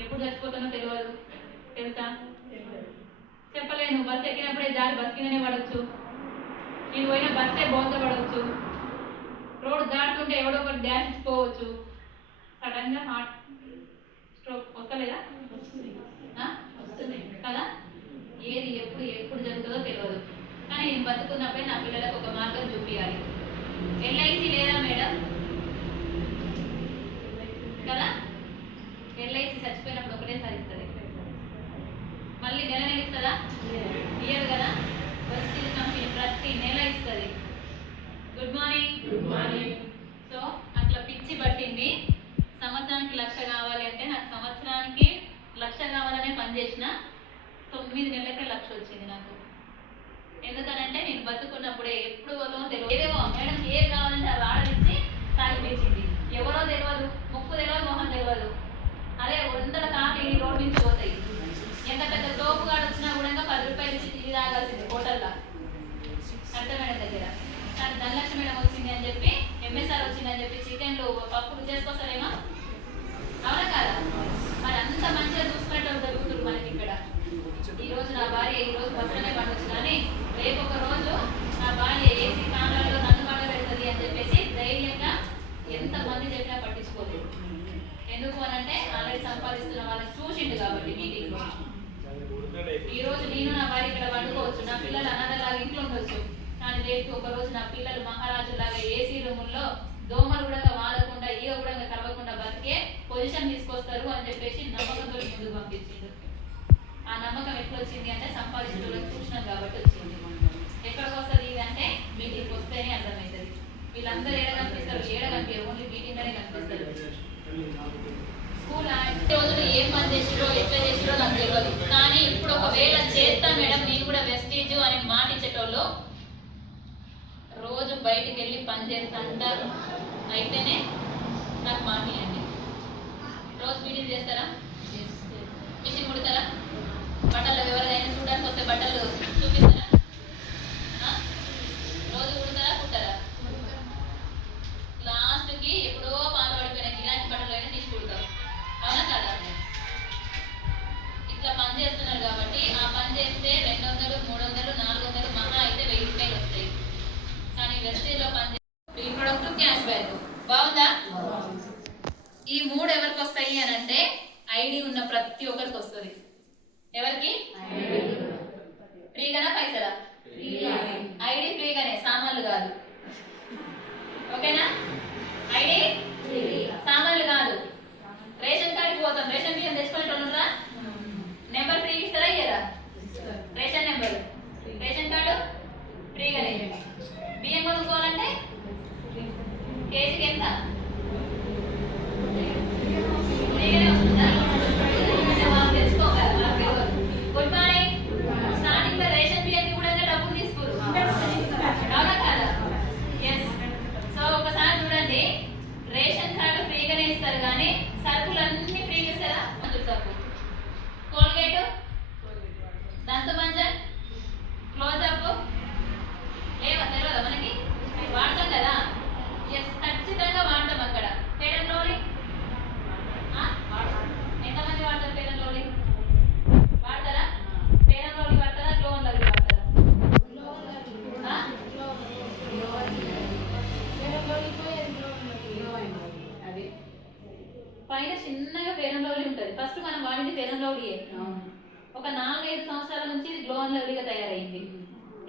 ఎప్పుడు చచ్చిపోతానో తెలియదు, తెలుసా? చెప్పలేను. బస్ ఎక్కినప్పుడే జారి బస్ కిందనే పడవచ్చు, నేను పోయిన బస్సే బోత పడవచ్చు, రోడ్డు దాటుతుంటే ఎవడో ఒకటి డ్యాష్ ఇచ్చిపోవచ్చు, సడన్ గా హార్ట్ స్ట్రోక్ వస్తలేదా? వస్తుంది కదా. ఏది ఎప్పుడు ఎప్పుడు జరుగుతుందో తెలియదు. కానీ నేను బతుకున్నప్పుడే నా పిల్లలకు ఒక మార్గం చూపించాలి. ఎల్ఐసి లేదా మేడం కదా, ఎల్ఐసి చచ్చిపోయినప్పుడు ఒకటేసారి ఇస్తుంది, మళ్ళీ నెల నెల ఇస్తుందా? ఇయ్యదు కదా. వెస్టీజ్ కంపెనీ ప్రతి నెల ఇస్తుంది. Good morning. సో అట్లా పిచ్చి పట్టింది. సంవత్సరానికి 1,00,000 కావాలి అంటే నాకు సంవత్సరానికి 1,00,000 కావాలనే పనిచేసిన 9 నెలలకే 1,00,000 వచ్చింది నాకు. ఎందుకనంటే నేను బతుకున్నప్పుడే ఎప్పుడు తెలియదు. ఏదేమో మేడం ఏది కావాలంటే అది ఆర్డర్ ఇచ్చి తాగిపించింది. ఎవరో తెలియదు, ముక్కు తెలియదు, మొహం తెలియదు. అదే 100 కాఫీ రోడ్డు నుంచి పోతాయి. ఎంత పెద్ద టోపు గాడు వచ్చినా కూడా 10 రూపాయలు ఇచ్చి టీ తాగాల్సింది హోటల్లో. అర్థ మేడం దగ్గర ధనలక్ష్మి మేడం వచ్చింది అని చెప్పి, ఎంఎస్ఆర్ వచ్చింది అని చెప్పి చికెన్లు పప్పులు చేసుకొస్తారేమో, అవునా కాదా? మరి అంత మంచిగా చూసుకునేటప్పుడు జరుగుతుంది మనకి ఇక్కడ. ఈ రోజు నా భార్య ఈ రోజు బస్సులోనే పండొచ్చు, కానీ రేపు ఒక రోజు నా భార్య ఏసీ కాండ్రాల్లో నన్ను పండ పెడుతుంది అని చెప్పేసి ధైర్యంగా ఎంతమంది చెప్పినా పట్టించుకోలేదు. ఎందుకు అనంటే ఆల్రెడీ సంపాదిస్తున్న వాళ్ళని చూసిండు కాబట్టి. మీటింగ్ లో ఈ రోజు నేను నా భార్య ఇక్కడ వండుకోవచ్చు, నా పిల్లలు అనాథలాగా ఇంట్లో ఉండొచ్చు, కానీ రేపు ఒక రోజు నా పిల్లలు మహారాజులాగా ఏసీ రూముల్లో దోమలు కూడా వాడకుండా, ఈగ కూడా కరవకుండా బతికే పొజిషన్ తీసుకొస్తారు అని చెప్పేసి నమ్మకంతో ముందుకు పంపించిండు. ఆ నమ్మకం ఎట్లా వచ్చింది అంటే సంపాదించడం చూసినాం కాబట్టి వచ్చింది. ఎక్కడికి వస్తుంది ఇది అంటే మీటింగ్కి వస్తేనే అర్థమవుతుంది. వీళ్ళందరూ ఏడ కనిపిస్తారు? ఏడ కనిపించారు, ఓన్లీ మీటింగ్ లోనే కనిపిస్తారు. స్కూల్ రోజులు ఏం పని చేసిరో ఎట్లా చేసిరో నాకు తెలియదు, కానీ ఇప్పుడు ఒకవేళ చేస్తా మేడం నేను కూడా వెస్టీజ్ అని మాట ఇచ్చేటోళ్ళు రోజు బయటికి వెళ్ళి పని చేస్తా అంటారు అయితేనే నాకు మాట ఇవ్వండి. రోజు మీటింగ్ చేస్తారా? మిషన్ కుడతారా? బట్టలు ఎవరిదైనా చూడడానికి వస్తే బట్టలు చూపిస్తారా? రోజు కుడతారా? కుట్టారా? లాస్ట్కి ఎప్పుడో పాత పడిపోయిన గిరాకీ బట్టలు అయినా తీసి కుడతారు, అవునా కదా? ఇట్లా పని చేస్తున్నారు కాబట్టి ఆ పని చేస్తే 200, 300, 400 మహా అయితే 1000 రూపాయలు వస్తాయి. కానీ వెస్టేజ్ లో పని చేస్తే ఈ ప్రొడక్ట్ క్యాష్ బ్యాక్ బాగుందా? ఈ 3 ఎవరికి వస్తాయి అని అంటే ఐడి ఉన్న ప్రతి ఒక్కరికి వస్తుంది. ఎవరికి? ఫ్రీగానా పైసలా? ఐడి ఫ్రీగానే, సామాన్లు కాదు. ఓకేనా? ఐడి సామాన్లు కాదు. రేషన్ కార్డుకి పోతాం, రేషన్ బియ్యం తెచ్చుకునేటోళ్ళురా, నెంబర్ ఫ్రీ ఇస్తారా ఇయ్యరా? రేషన్ నెంబర్, రేషన్ కార్డు ఫ్రీగానే. బియ్యం కొనుక్కోవాలంటే కేజీకి ఎంత? ఫ్రీగానే వస్తుందా? తెచ్చుకోగలరు. Good morning. స్టార్టింగ్ లో రేషన్ బియ్యానికి కూడా డబ్బులు తీసుకోరు, అవునా కాదా? ఎస్. సో ఒకసారి చూడండి, రేషన్ కార్డు ఫ్రీగానే ఇస్తారు కానీ సరుకులు అన్ని ఫ్రీగా ఇస్తారా? సరుకు కోల్గేట్, దంతమంజన్, క్లోజప్ లేవా? తెలియదా మనకి? వాడతాం కదా. ఎస్, ఖచ్చితంగా వాడతాం. అక్కడ ఫెయిర్ లోలి ఎంతమంది వాడతారు? ఫెయిర్ లోలి వాడతారా? ఫెయిర్ లోలి వాడతారా? గ్లో లోలి వాడతారా? పైన చిన్నగా ఫెయిర్ అండ్ లవ్లీ ఉంటుంది. ఫస్ట్ మనం వాడింది ఫెయిర్ అండ్ లవ్లీయే. ఒక 4-5 సంవత్సరాల నుంచి ఇది గ్లో అండ్ లవ్లీగా తయారైంది.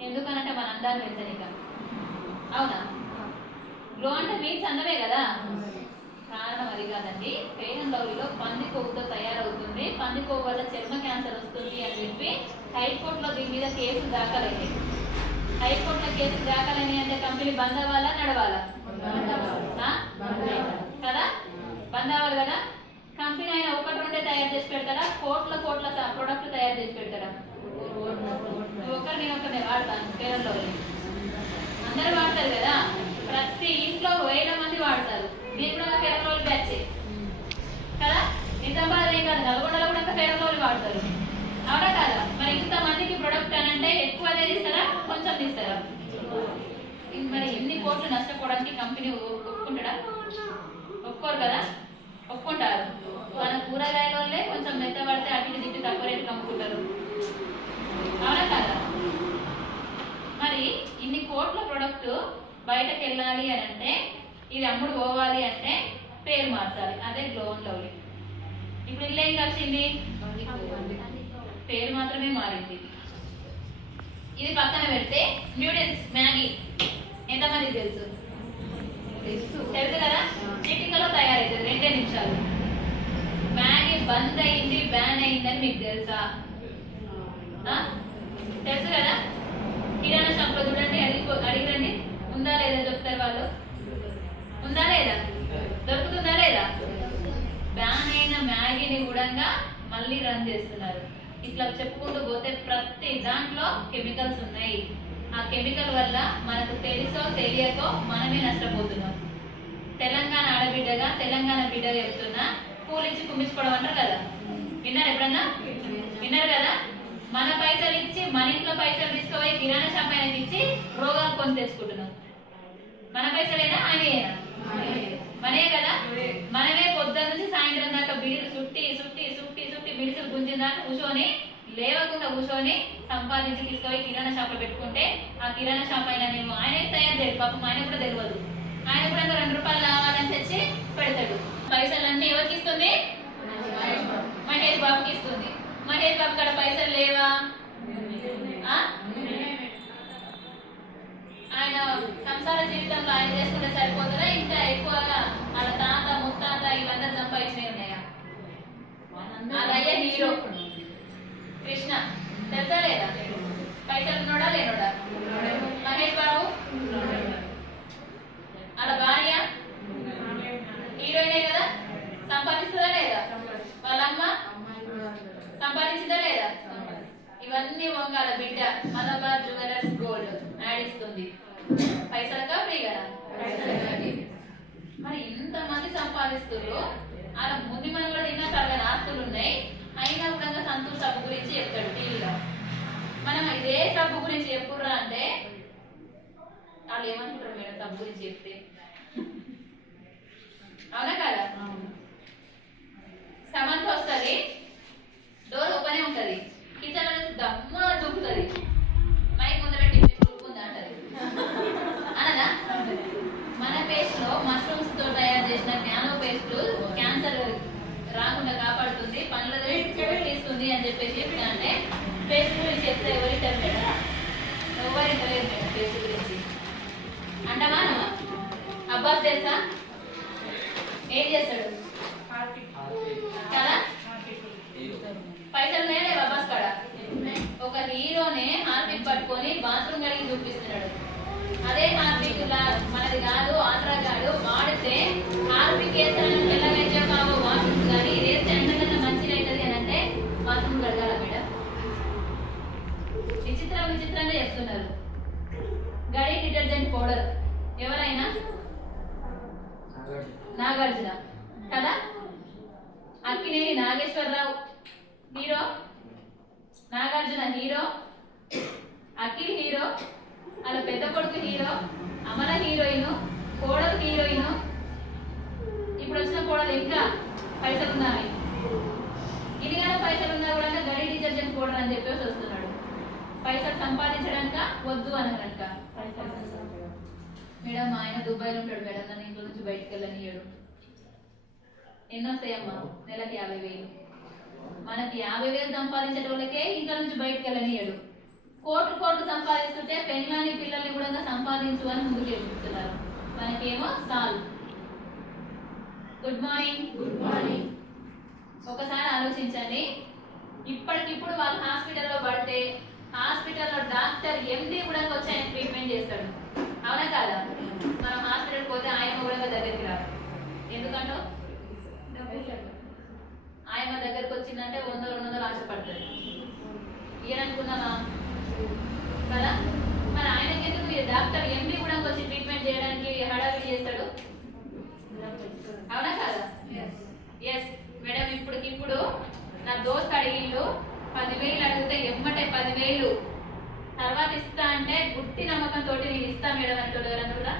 ఎందుకనంటే మన అందాన్ని పెంచనిక, అవునా? గ్లో అంటే మీన్స్ అందమే కదా. కారణం అది కాదండి. ఫెయిర్ అండ్ లవ్లీలో పంది కొవ్వుతో తయారవుతుంది, పంది కొవ్వు వల్ల చర్మ క్యాన్సర్ వస్తుంది అని చెప్పి హైకోర్టులో దీని మీద కేసులు దాఖలైంది. హైకోర్టులో కేసులు దాఖలైనవి అంటే కంపెనీ బంద్ అవ్వాలా నడవాలా? కదా, బంద్ అవ్వాలి కదా. కంపెనీ అయినా 1-2 తయారు చేసి పెడతారా? కోట్ల ప్రొడక్ట్ తయారు చేసి పెడతారా? నేను ఒకరిని వాడతాను. ఫెయిర్ అండ్ లవ్లీ అందరూ వాడతారు కదా, ప్రతి ఇంట్లో 1000 మంది వాడతారు. నేను కూడా ఫెయిర్ అండ్ లవ్లీ బ్యాచ్ కదా. నిజామాబాద్ ఏం కాదు, నల్గొండలో కూడా ఫెయిర్ అండ్ లవ్లీ వాడతారు, అవునా కాదా? మరి ఇంతమందికి ప్రొడక్ట్ అని అంటే ఎక్కువ తీస్తారా కొంచెం తీస్తారా? మరి ఎన్ని కోట్లు నష్టపోవడానికి కంపెనీ ఒప్పుకుంటాడా? ఒప్పుకోరు కదా. ఒప్పుకుంటారు. మన కూరగాయల వాళ్ళే కొంచెం మెత్తబడితే అటు ఇటు తక్కువ రేట్లు అమ్ముకుంటారు. అవునా కదా? మరి ఇన్ని కోట్ల ప్రొడక్ట్ బయటకు వెళ్ళాలి అని అంటే, ఇది అమ్ముడు పోవాలి అంటే పేరు మార్చాలి. అదే గ్లో అండ్ లవ్లీ. ఇప్పుడు ఇల్లు ఏం కలిసింది? పేరు మాత్రమే మారింది. ఇది పక్కన పెడితే న్యూడిల్స్ మ్యాగీ ఎంతమందికి తెలుసు? తెలుసు కదా? చిటికలో తయారైతుంది 2 నిమిషాలు. మ్యాగీ బంద్ అయింది, బ్యాన్ అయిందని మీకు తెలుసా? తెలుసు కదా? కిరాణా షాప్ లో చూడండి, అడిగిరండి, ఉందా లేదా చెప్తారు వాళ్ళు. ఉందా లేదా? దొరుకుతుందా లేదా? బ్యాన్ అయిన మ్యాగీని కూడా మళ్ళీ రన్ చేస్తున్నారు. ఇట్లా చెప్పుకుంటూ పోతే ప్రతి దాంట్లో కెమికల్స్ ఉన్నాయి. ఆ కెమికల్ వల్ల మనకు తెలుసో తెలియకో మనమే నష్టపోతున్నాం. తెలంగాణ ఆడబిడ్డగా, తెలంగాణ బిడ్డగా చెప్తున్నా, కూలిచ్చి కుమ్మించుకోవడం అంటారు కదా, విన్నారు ఎప్పుడన్నా? విన్నారు కదా? మన పైసలు ఇచ్చి, మన ఇంట్లో పైసలు తీసుకుపోయి కిరాణా షాప్ ఆయనకి ఇచ్చి రోగాలు కొని తెచ్చుకుంటున్నాం. మన పైసలేనా? ఆయనేనా? మనే కదా? మనమే పొద్దున్న నుంచి సాయంత్రం దాకా బిడిలు చుట్టి చుట్టి చుట్టి చుట్టి బిడిసులు గుంజిన దాకా కూర్చొని, లేవకుండా కూర్చొని సంపాదించి తీసుకుపోయి కిరాణా షాప్ లో పెట్టుకుంటే, ఆ కిరాణా షాప్ అయినా నేను ఆయనే తయారు చేయడు. పాపం ఆయన కూడా తెలియదు. ఆయన కూడా 2 రూపాయలు కావాలని తెచ్చి పెడతాడు. పైసలన్నీ ఎవరికి ఇస్తుంది? మహేష్ బాబుకి ఇస్తుంది. మహేష్ బాబు కాడ పైసలు లేవా? ఆయన సంసార జీవితంలో ఆయన చేసుకుంటే సరిపోతుందా? ఇంకా ఎక్కువగా వాళ్ళ తాత ముత్తాత ఇవందరూ సంపాదించినవి ఉన్నాయా? అలాగే హీరో కృష్ణ తెలుసా లేదా? పైసలు ఉన్నాడా లేనోడా? మహేష్ బాబు వాళ్ళ భార్య హీరోయినే కదా? సంపాదిస్తుందా లేదా? వాళ్ళ అమ్మ సంపాదించిందా లేదా? ఇవన్నీ వంగాల బిడ్డ మలబార్ జ్యువెలర్స్ గోల్డ్ యాడ్ ఇస్తుంది. పైసలుగా ఫ్రీ కదా? మరి ఇంతమంది సంపాదిస్తున్నారు. అలా ముందు మనం కూడా తిన్నా తరగని ఆస్తులు ఉన్నాయి. అయినా కూడా సంతూర్ సబ్బు గురించి చెప్తాడు టీవీలో. మనం ఇదే సబ్బు గురించి చెప్పుర్రా అంటే వాళ్ళు ఏమనుకుంటారు మేడం సబ్బు గురించి చెప్తే? అవునా కదా? సమంత వస్తుంది, డోర్ ఓపెనే ఉంటది, కిచెన్ నుంచి దమ్మ దూకుతుంది, మైక్ ముందర టిఫిన్ దూకుంది అంటది అనదా? మన పేస్ట్ లో మష్రూమ్స్ తో తయారు చేసిన నానో పేస్ట్ క్యాన్సర్ రాకుండా కాపాడుతుంది, పండ్ల తీస్తుంది అని చెప్పేసి చెప్తా అంటే, పేస్ట్ గురించి చెప్తే ఎవరింటారు మేడం? ఎవరింటలేదు మేడం పేస్ట్ గురించి. అంటమా అబ్బాస్ తెలుసా? ఏం చేస్తాడు కదా? పైసలు నేనే అబ్బాస్ కాడ ఒక హీరోనే హార్పిక్ పట్టుకొని బాత్రూమ్ కడిగి చూపిస్తున్నాడు. అదే హార్పిక్ మనది కాదు, ఆంధ్రా కాదు, వాడితే హార్పిక్ వేస్తాను తెల్లగైతే కావో బాత్రూమ్ కానీ వేస్తే అంతకన్నా మంచిగా అవుతుంది అని అంటే బాత్రూమ్ కడగాల మేడం? విచిత్రంగా చెప్తున్నారు. గడి డిటర్జెంట్ పౌడర్ ఎవరైనా? నాగార్జున కదా? Akkineni Nageswara Rao hero, Nagarjuna hero, Akhil hero, వాళ్ళ పెద్ద కొడుకు హీరో, అమల హీరోయిన్, కోడలు హీరోయిన్. ఇప్పుడు వచ్చిన కోడలు ఇంకా పైసలు ఉన్నాయి. ఇదిగానే పైసలు ఉన్నా కూడా గడి డిటర్జెంట్ పౌడర్ అని చెప్పేసి వస్తున్నాడు. పైసలు సంపాదించడానిక వద్దు అనక? మేడం మా ఆయన దుబాయ్లో ఉంటాడు మేడం, నన్ను ఇంట్లో నుంచి బయటకు వెళ్ళనియడు. ఎన్ని వస్తాయమ్మా? నెలకి 50,000. మనకి 50,000 సంపాదించే వాళ్ళకే ఇంట్లో నుంచి బయటకు వెళ్ళనియడు. కోట్లు సంపాదిస్తుంటే పెళ్ళాన్ని పిల్లల్ని కూడా సంపాదించు అని ముందుకు చెప్తున్నారు. మనకేమో సాల్వ్. Good morning. ఒకసారి ఆలోచించండి. ఇప్పటికిప్పుడు వాళ్ళ హాస్పిటల్లో పడితే హాస్పిటల్లో డాక్టర్ ఎండి కూడా వచ్చి ఆయన ట్రీట్మెంట్ చేస్తాడు. అవునా కాదా? మనం హాస్పిటల్ పోతే ఆయన కూడా దగ్గరికి రాదు. ఎందుకంటే ఆయన దగ్గరకు వచ్చిందంటే 100-200 ఆశపడుతుంది. ఏననుకున్నావా కదా? మరి ఆయనకి ఎందుకు డాక్టర్ ఎండి కూడా వచ్చి ట్రీట్మెంట్ చేయడానికి హడావిడి చేస్తాడు? అవునా కాదా? Yes madam. ఇప్పుడు నా దోస్త్ అడిగిళ్ళు 10,000 అడిగితే ఎమ్మటే 10,000 తర్వాత ఇస్తా అంటే గుట్టి నమ్మకంతో నేను ఇస్తా మేడం అంటాడు. ఎవరన్నా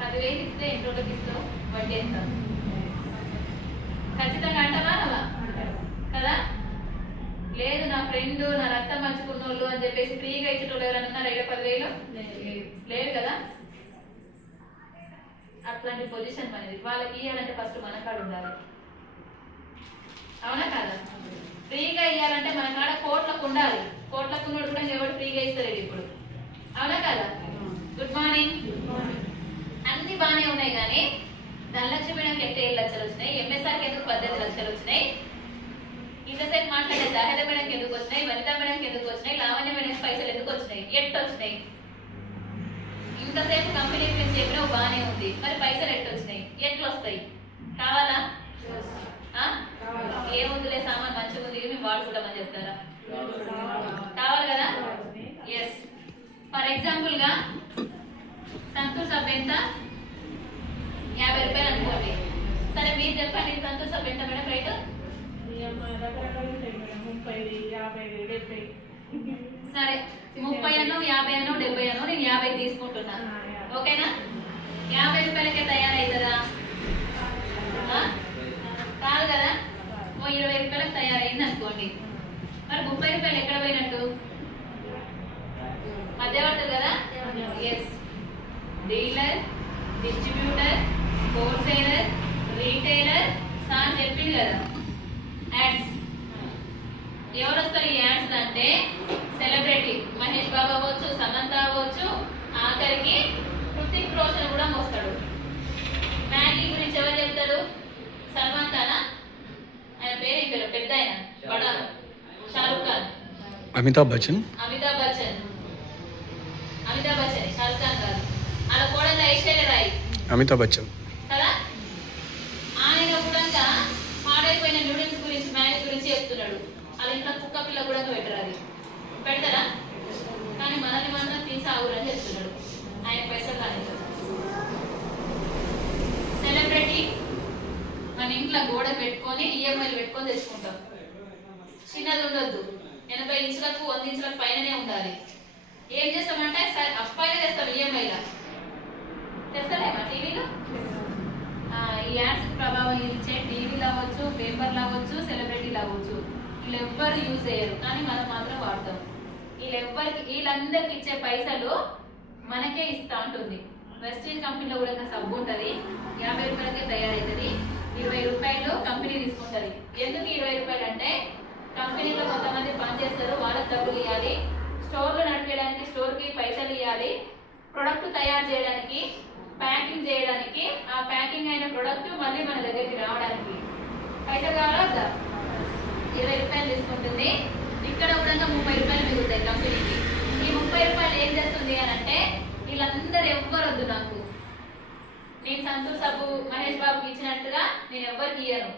10,000 ఇస్తే ఎన్ని రోజులకి ఇస్తావు? వడ్డీ ఎంత? ఖచ్చితంగా అంటావా కదా? లేదు ఫ్రెండ్ నా రక్తం పంచుకున్నోళ్ళు అని చెప్పేసి ఫ్రీగా ఇచ్చేటోళ్ళు ఎవరైనా ఉన్నారా? 10,000 లేదు కదా. అట్లాంటి పొజిషన్ అనేది వాళ్ళకి ఇవ్వాలంటే ఫస్ట్ మన కాడ ఉండాలి. అవునా కాదా? ఫ్రీగా ఇవ్వాలంటే మన కాడ కోట్లకు ఉండాలి. కోట్లకు ఉన్నోడు కూడా ఎవరు ఫ్రీగా ఇస్తలేదు ఇప్పుడు. అవునా కాదా? Good morning. అన్ని బాగానే ఉన్నాయి కానీ ధనలక్ష్మి మేడంకి 7 లక్షలు వచ్చినాయి, ఎంఎస్ఆర్కి ఎందుకు 18 లక్షలు వచ్చినాయి, ఇంతసేపు మాట్లాడే జాహేద మేడంకి ఎందుకు వచ్చినాయి, వనిత మేడంకి ఎందుకు వచ్చినాయి, లావణ్య మేడంకి పైసలు ఎందుకు వచ్చినాయి, ఎట్టు వచ్చినాయి? ఇంతసేపు కంపెనీ గురించి చెప్పినా బాగానే ఉంది, మరి పైసలు ఎట్టు వచ్చినాయి, ఎట్లు వస్తాయి? కావాలా? ఏముందిలే సామాన్ మంచిగా ఉంది మేము వాడుకుంటామని చెప్తారా? కావాలి కదా. ఎస్. ఫర్ ఎగ్జాంపుల్ గా సంతూర్ సబ్ ఎంత? 50 రూపాయలు అనుకోండి. సరే మీరు చెప్పండి సంతూర్ సబ్ ఎంత మేడం రేటు? సరే 30 అను 50 అను 70 అను నేను 50 తీసుకుంటున్నా. ఓకేనా? 50 రూపాయలకే తయారైతుందా? కాదు కదా. 20 రూపాయలకు తయారైంది అనుకోండి. మరి 30 రూపాయలు ఎక్కడ పోయినట్టు? మధ్యవర్తులు కదా. Yes. Dealer, distributor, wholesaler, retailer sir చెప్పింది కదా. యాడ్స్ ఎవరు వస్తారు ఈ యాడ్స్ అంటే? సెలబ్రిటీ మహేష్ బాబు అవ్వచ్చు, సమంత అవ్వచ్చు, ఆఖరికి హృతిక్ రోషన్ కూడా మోస్తాడు. మ్యాగీ గురించి ఎవరు చెప్తారు? సల్మాన్ ఖానా? ఆయన పేరు ఏం పేరు? పెద్ద ఆయన బడా షారుఖ్ ఖాన్. అమితాబ్ బచ్చన్. అమితాబ్ బచ్చన్ షారుఖ్ ఖాన్ కాదు. అలా కూడా ఐశ్వర్య రాయ్. అమితాబ్ బచ్చన్ కదా. ఆయన కూడా పాడైపోయిన నూడిల్స్ గురించి మ్యాగీ గురించి చెప్తున్నాడు. వాళ్ళ ఇంట్లో కుక్క పిల్ల కూడా పెట్టరు. అది పెడతారా? కానీ మనల్ని మనం తీసాగురని చెప్తున్నాడు. ఆయన పైసలు కానీ సెలబ్రిటీ మన ఇంట్లో గోడ పెట్టుకొని ఈఎంఐలు పెట్టుకొని తెచ్చుకుంటాం. చిన్నది ఉండొద్దు, 80 ఇంచులకు 100 ఇంచులకు పైననే ఉండాలి. ఏం చేస్తామంటే అప్పాయిలు తెస్తాం ఈఎంఐలా. తెస్తలేమా టీవీలో? ఈ యాడ్స్ ప్రభావం ఇచ్చే టీవీలు అవ్వచ్చు, పేపర్లు అవ్వచ్చు, సెలబ్రిటీలు అవ్వచ్చు, వీళ్ళెవ్వరు యూజ్ చేయరు కానీ మనం మాత్రం వాడతాం. వీళ్ళందరికి ఇచ్చే పైసలు మనకే ఇస్తా ఉంటుంది. వెస్టీజ్ కంపెనీలో కూడా సబ్బు ఉంటుంది, 50 రూపాయలకే తయారవుతుంది. 20 రూపాయలు కంపెనీ తీసుకుంటుంది. ఎందుకు 20 రూపాయలు అంటే కంపెనీలో కొంతమంది పనిచేస్తారు, వాళ్ళకి డబ్బులు ఇవ్వాలి, స్టోర్లు నడిపేయడానికి స్టోర్కి పైసలు ఇవ్వాలి, ప్రొడక్ట్ తయారు చేయడానికి, ప్యాకింగ్ చేయడానికి, ఆ ప్యాకింగ్ అయిన ప్రొడక్ట్ మళ్ళీ మన దగ్గరికి రావడానికి పైసలు కావాలా? 20 రూపాయలు తీసుకుంటుంది. ఇక్కడ కూడా 30 రూపాయలు మిగులుతాయి కంపెనీకి. ఈ 30 రూపాయలు ఏం చేస్తుంది అని అంటే వీళ్ళందరూ ఎవ్వరు వద్దు నాకు. నేను సంతూర్ సబ్బు మహేష్ బాబుకి ఇచ్చినట్టుగా నేను ఎవరికి ఇయ్యను,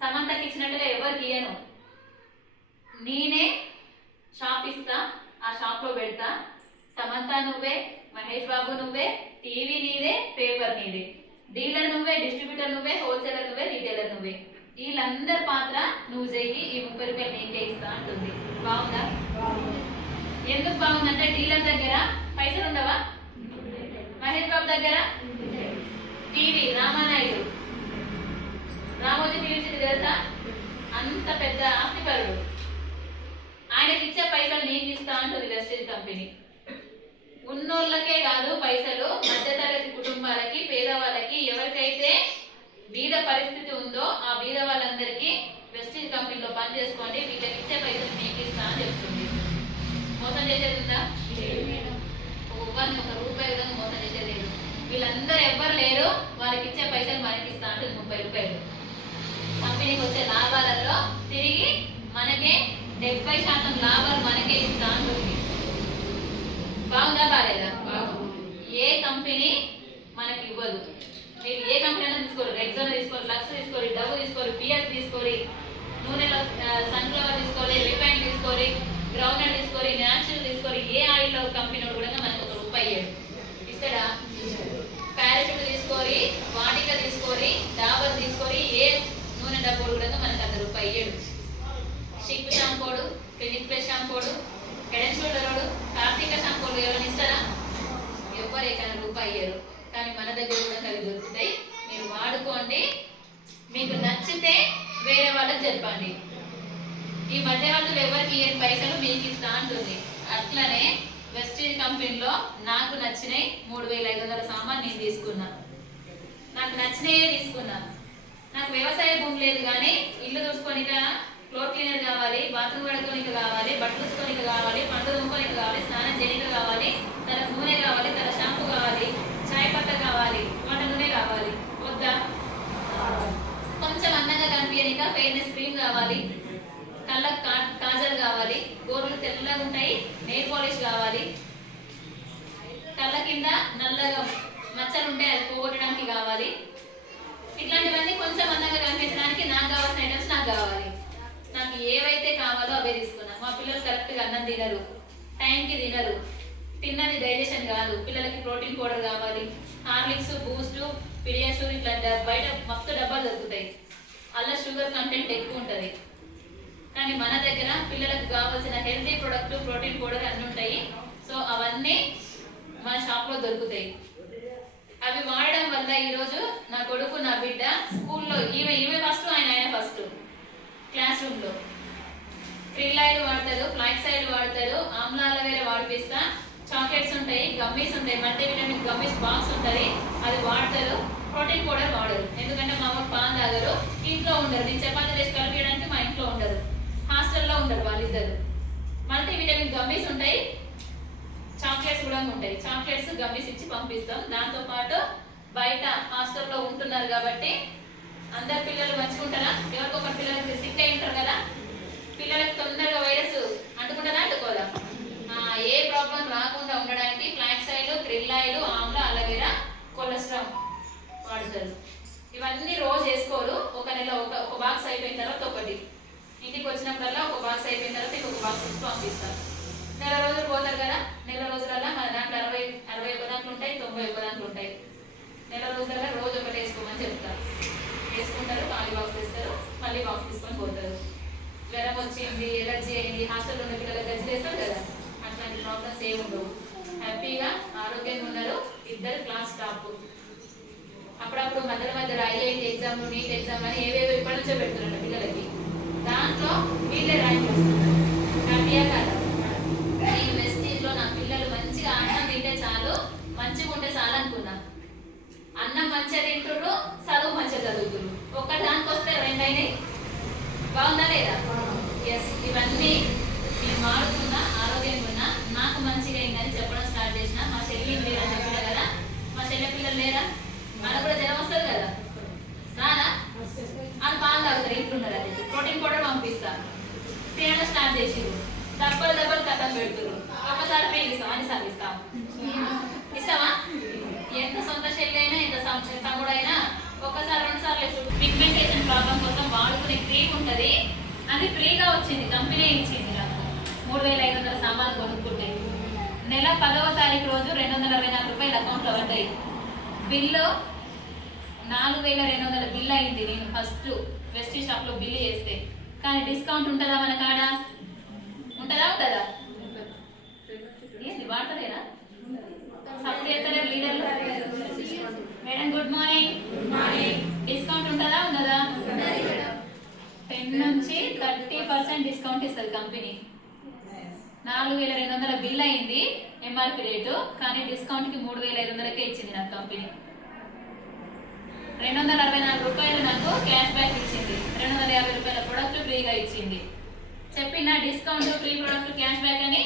సమంతకి ఇచ్చినట్టుగా ఎవరికి ఇయ్యను. నేనే షాప్ ఇస్తా, ఆ షాప్ లో పెడతా. సమంత నువ్వే, మహేష్ బాబు నువ్వే, టీవీ నీదే, పేపర్ నీదే, డీలర్ నువ్వే, డిస్ట్రిబ్యూటర్ నువ్వే, హోల్సేలర్ నువ్వే, రీటైలర్ నువ్వే. వీళ్ళందరి పాత్ర నువ్వు చెయ్యి, ఈ 30 రూపాయలు నీకే ఇస్తా అంటుంది. బాగుందా? ఎందుకు బాగుందంటే డీలర్ దగ్గర పైసలు ఉండవా, మహేష్ బాబు దగ్గర టీవీ రామానాయుడు, రామోజీ టీవీ తెలుసా, అంత పెద్ద ఆస్తిపరుడు, ఆయనకి ఇచ్చే పైసలు నీకు ఇస్తా అంటుంది వెస్టేజ్ కంపెనీ. ఉన్నోళ్ళకే కాదు పైసలు, మధ్యతరగతి కుటుంబాలకి, పేదవాళ్ళకి, ఎవరికైతే బీద పరిస్థితి ఉందో ఆ బీద వాళ్ళందరికీ వెస్టేజ్ కంపెనీలో పని చేసుకోండి, వీళ్ళకి ఇచ్చే పైసలు మీకు ఇస్తా అని చెప్తుంది. మోసం చేసేది ఉందా? ఒక రూపాయి విధంగా మోసం చేసేది లేదు. వీళ్ళందరూ ఎవ్వరు లేరు, వాళ్ళకి ఇచ్చే పైసలు మనకి ఇస్తా అంటుంది 30 రూపాయలు. కంపెనీకి వచ్చే లాభాలలో తిరిగి మనకే 70% లాభాలు మనకే ఇస్తా అంటుంది. బాగుందా బాలేదా? ఏ కంపెనీ మనకి ఇవ్వదు. మీరు ఏ కంపెనీ అయినా తీసుకోరు, రెగ్జాన్ తీసుకోరు, లక్స్ తీసుకోరు, డవ్ తీసుకోరు, పిఎస్ తీసుకోరు, నూనెలో సన్ఫ్లవర్ తీసుకోరు, రిఫైన్ తీసుకోరు, గ్రౌండ్ తీసుకోరు, న్యాచురల్ తీసుకోరు, ఏ ఆయిల్ కంపెనీ కూడా మనకు ఒక రూపాయి ఇస్తాడా? ప్యారెట్ తీసుకోరి, వాటిక తీసుకోరి, డాబర్ తీసుకోరి, ఏ నూనె డబ్బులు కూడా మనకు 1 రూపాయి ఇయ్యడు. షిక్ షాంపూడు, క్లినిక్ ప్లస్ షాంపూడు, హెడ్ అండ్ షోల్డర్, కార్తీక షాంపూలు ఎవరైనా ఇస్తారా? ఎవ్వరు 1 రూపాయి ఇయ్యరు. కానీ మన దగ్గర కూడా అవి దొరుకుతాయి. మీరు వాడుకోండి, మీకు నచ్చితే వేరే వాళ్ళకి చెప్పండి. ఈ మధ్యవర్తులు ఎవరికి ఇయ్యని పైసలు మీకు ఇస్తా అంటుంది. అట్లనే వెస్టీజ్ కంపెనీలో నాకు నచ్చినాయి 3500 సామాన్ నేను తీసుకున్నా. నాకు నచ్చినయే తీసుకున్నా. నాకు వ్యవసాయ భూమి లేదు కానీ ఇల్లు చూసుకోనిక ఫ్లోర్ క్లీనర్ కావాలి, బాత్రూమ్ కడుక్కోనిక కావాలి, బట్టలు ఉతుకోనిక కావాలి, పండ్లు దుమ్ముకోనిక కావాలి, స్నానం చేయనిక కావాలి, తన నూనె కావాలి, తన షాంపూ కావాలి, చాయ్ పత్త కావాలి, వంట నూనె కావాలి. వద్దా? కొంచెం అందంగా కనిపించనిక ఫెయిర్నెస్ క్రీమ్ కావాలి, కళ్ళకు కాజల్ కావాలి, గోర్లు తెల్లగా ఉంటాయి, నెయిల్ పాలిష్ కావాలి, కళ్ళ కింద నల్లగా మచ్చలు ఉంటాయి అది పోగొట్టడానికి కావాలి. ఇట్లాంటివన్నీ కొంచెం అందంగా కనిపించడానికి నాకు కావాల్సిన ఐటమ్స్ నాకు కావాలి. నాకు ఏవైతే కావాలో అవే తీసుకున్నా. మా పిల్లలు కరెక్ట్గా అన్నం తినరు, టైంకి తినరు, తిన్నది డైజెషన్ కాదు. పిల్లలకి ప్రోటీన్ పౌడర్ కావాలి, హార్లిక్స్, బూస్ట్, పిడియాషూర్ ఇట్లా బయట మస్తు డబ్బాలు దొరుకుతాయి. అలా షుగర్ కంటెంట్ ఎక్కువ ఉంటుంది. కానీ మన దగ్గర పిల్లలకు కావాల్సిన హెల్తీ ప్రొడక్ట్, ప్రోటీన్ పౌడర్ అన్నీ ఉంటాయి. సో అవన్నీ మన షాప్లో దొరుకుతాయి. అవి వాడడం వల్ల ఈరోజు నా కొడుకు, నా బిడ్డ స్కూల్లో ఈమె ఫస్ట్, ఆయన ఫస్ట్ క్లాస్ రూమ్లో క్రిల్ ఆయిల్ వాడతారు, ఫ్లాక్స్ ఆయిల్ వాడతారు, ఆమ్లాల వేరే వాడిపిస్తా, చాక్లెట్స్ ఉంటాయి, గమ్మీస్ ఉంటాయి, మల్టీవిటమిన్ గమ్మీస్ బాక్స్ ఉంటుంది, అది వాడతారు. ప్రోటీన్ పౌడర్ వాడరు, ఎందుకంటే మా ఊరు పాన్ తాగరు, ఇంట్లో ఉండరు. నేను చపాతీ చేసి కలిపేయడానికి మా ఇంట్లో ఉండరు, హాస్టల్లో ఉంటారు వాళ్ళిద్దరు. మల్టీవిటమిన్ గమ్మీస్ ఉంటాయి, చాక్లెట్స్ కూడా ఉంటాయి. చాక్లెట్స్ గమ్మీస్ ఇచ్చి పంపిస్తాం. దాంతో పాటు బయట హాస్టల్లో ఉంటున్నారు కాబట్టి అందరు పిల్లలు మంచుకుంటారా? ఎవరికొక పిల్లలకి సిక్ అయి ఉంటారు కదా, పిల్లలకు తొందరగా వైరస్ అంటుకుంటారా, అంటుకోదా? ఏ ప్రాబ్లం రాకుండా ఉండడానికి flax oil, krill oil, Amla, aloe vera, cholesterol వాడతారు. ఇవన్నీ రోజు వేసుకోరు. ఒక నెల ఒక బాక్స్ అయిపోయిన తర్వాత ఒకటి, ఇంటికి వచ్చినప్పుడల్లా ఒక బాక్స్ అయిపోయిన తర్వాత ఇంకొక బాక్స్ ఇచ్చి పంపిస్తారు. నెల రోజులు పోతారు కదా, నెల రోజులల్లా మన దాంట్లో 61 దాంట్లు ఉంటాయి, 91 దాంట్లు ఉంటాయి. నెల రోజులల్లా రోజు ఒకటి వేసుకోమని చెప్తారు. వేసుకుంటారు, ఖాళీ బాక్స్ వేస్తారు, మళ్ళీ బాక్స్ తీసుకొని పోతారు. జ్వరం వచ్చింది, ఎలర్జీ అయింది, హాస్టల్లో ఉన్న పిల్లలకు గజ్జి వేస్తారు కదా, అట్లాంటి ప్రాబ్లమ్స్ ఏమి ఉండవు. హ్యాపీగా ఆరోగ్యంగా ఉన్నారు. ఇద్దరు క్లాస్ టాప్. అప్పుడప్పుడు మధ్యలో IIT ఎగ్జామ్, నీట్ ఎగ్జామ్ అని ఏవేవో ఇప్పటి నుంచో పెడుతున్నారు పిల్లలకి. దాంట్లో వీళ్ళే ర్యాంక్ వస్తున్నారు. హ్యాపీగా కాదా? నేను వెస్టీజ్లో నా పిల్లలు మంచిగా అన్నం తింటే చాలు, మంచిగా ఉంటే చాలు అనుకున్నా. అన్నం మంచిగా తింటుర్రు, చదువు మంచిగా చదువుతున్నారు. ఒక్కటి దానికి వస్తే రెండైనాయి. బాగుందా లేదా? ఎస్. ఇవన్నీ నేను మారుతున్నా, ఆరోగ్యంగా ఉన్నా, నాకు మంచిగా అయిందని చెప్పడం స్టార్ట్ చేసిన. మా చెల్లి లేరని చెప్పిన కదా, మా చెల్లె పిల్లలు లేరా? మనకు కూడా జ్వరం వస్తుంది కదా, రాదా? అని పాలు తాగుతారు, ఇంట్లున్నారు. అది ప్రోటీన్ పౌడర్ పంపిస్తా, తినడం స్టార్ట్ చేసిరు. దెబ్బలు కథం పెడుతున్నారు. ఒకసారి పెరిగిస్తాం అని సాగిస్తాం. ఇస్తామా? ఎంత సొంత చెల్లి అయినా, ఎంత తమ్ముడైనా ఒకసారి 2 సార్లు వేస్తుంది. పిగ్మెంటేషన్ ప్రాబ్లం కోసం వాడుకునే క్రీమ్ ఉంటుంది, అది ఫ్రీగా వచ్చింది, కంపెనీ ఇచ్చింది నాకు. 3500 సామాన్లు కొనుక్కుంటే నెల 10వ తారీఖు రోజు 224 రూపాయలు అకౌంట్లో పడ్డాయి. బిల్లు 4200 బిల్ అయింది. నేను ఫస్ట్ వెస్టీజ్ షాప్లో బిల్లు చేస్తే. కానీ డిస్కౌంట్ ఉంటుందా మన కాడ? ఉంటుందా? ఏంది వాడతలేరా? సపోర్ట్ చేస్తలేరు లీడర్లు. Madam good morning. డిస్కౌంట్ ఉంటుందా? ఉండదా? 10 నుంచి 30% డిస్కౌంట్ ఇస్తుంది కంపెనీ. 4200 బిల్ అయింది ఎంఆర్పి రేటు, కానీ డిస్కౌంట్కి 3500కే ఇచ్చింది నాకు కంపెనీ. 264 రూపాయలు నాకు క్యాష్ బ్యాక్ ఇచ్చింది. 250 రూపాయల ప్రొడక్ట్ ఫ్రీగా ఇచ్చింది. చెప్పిన discount, free product, cash back అని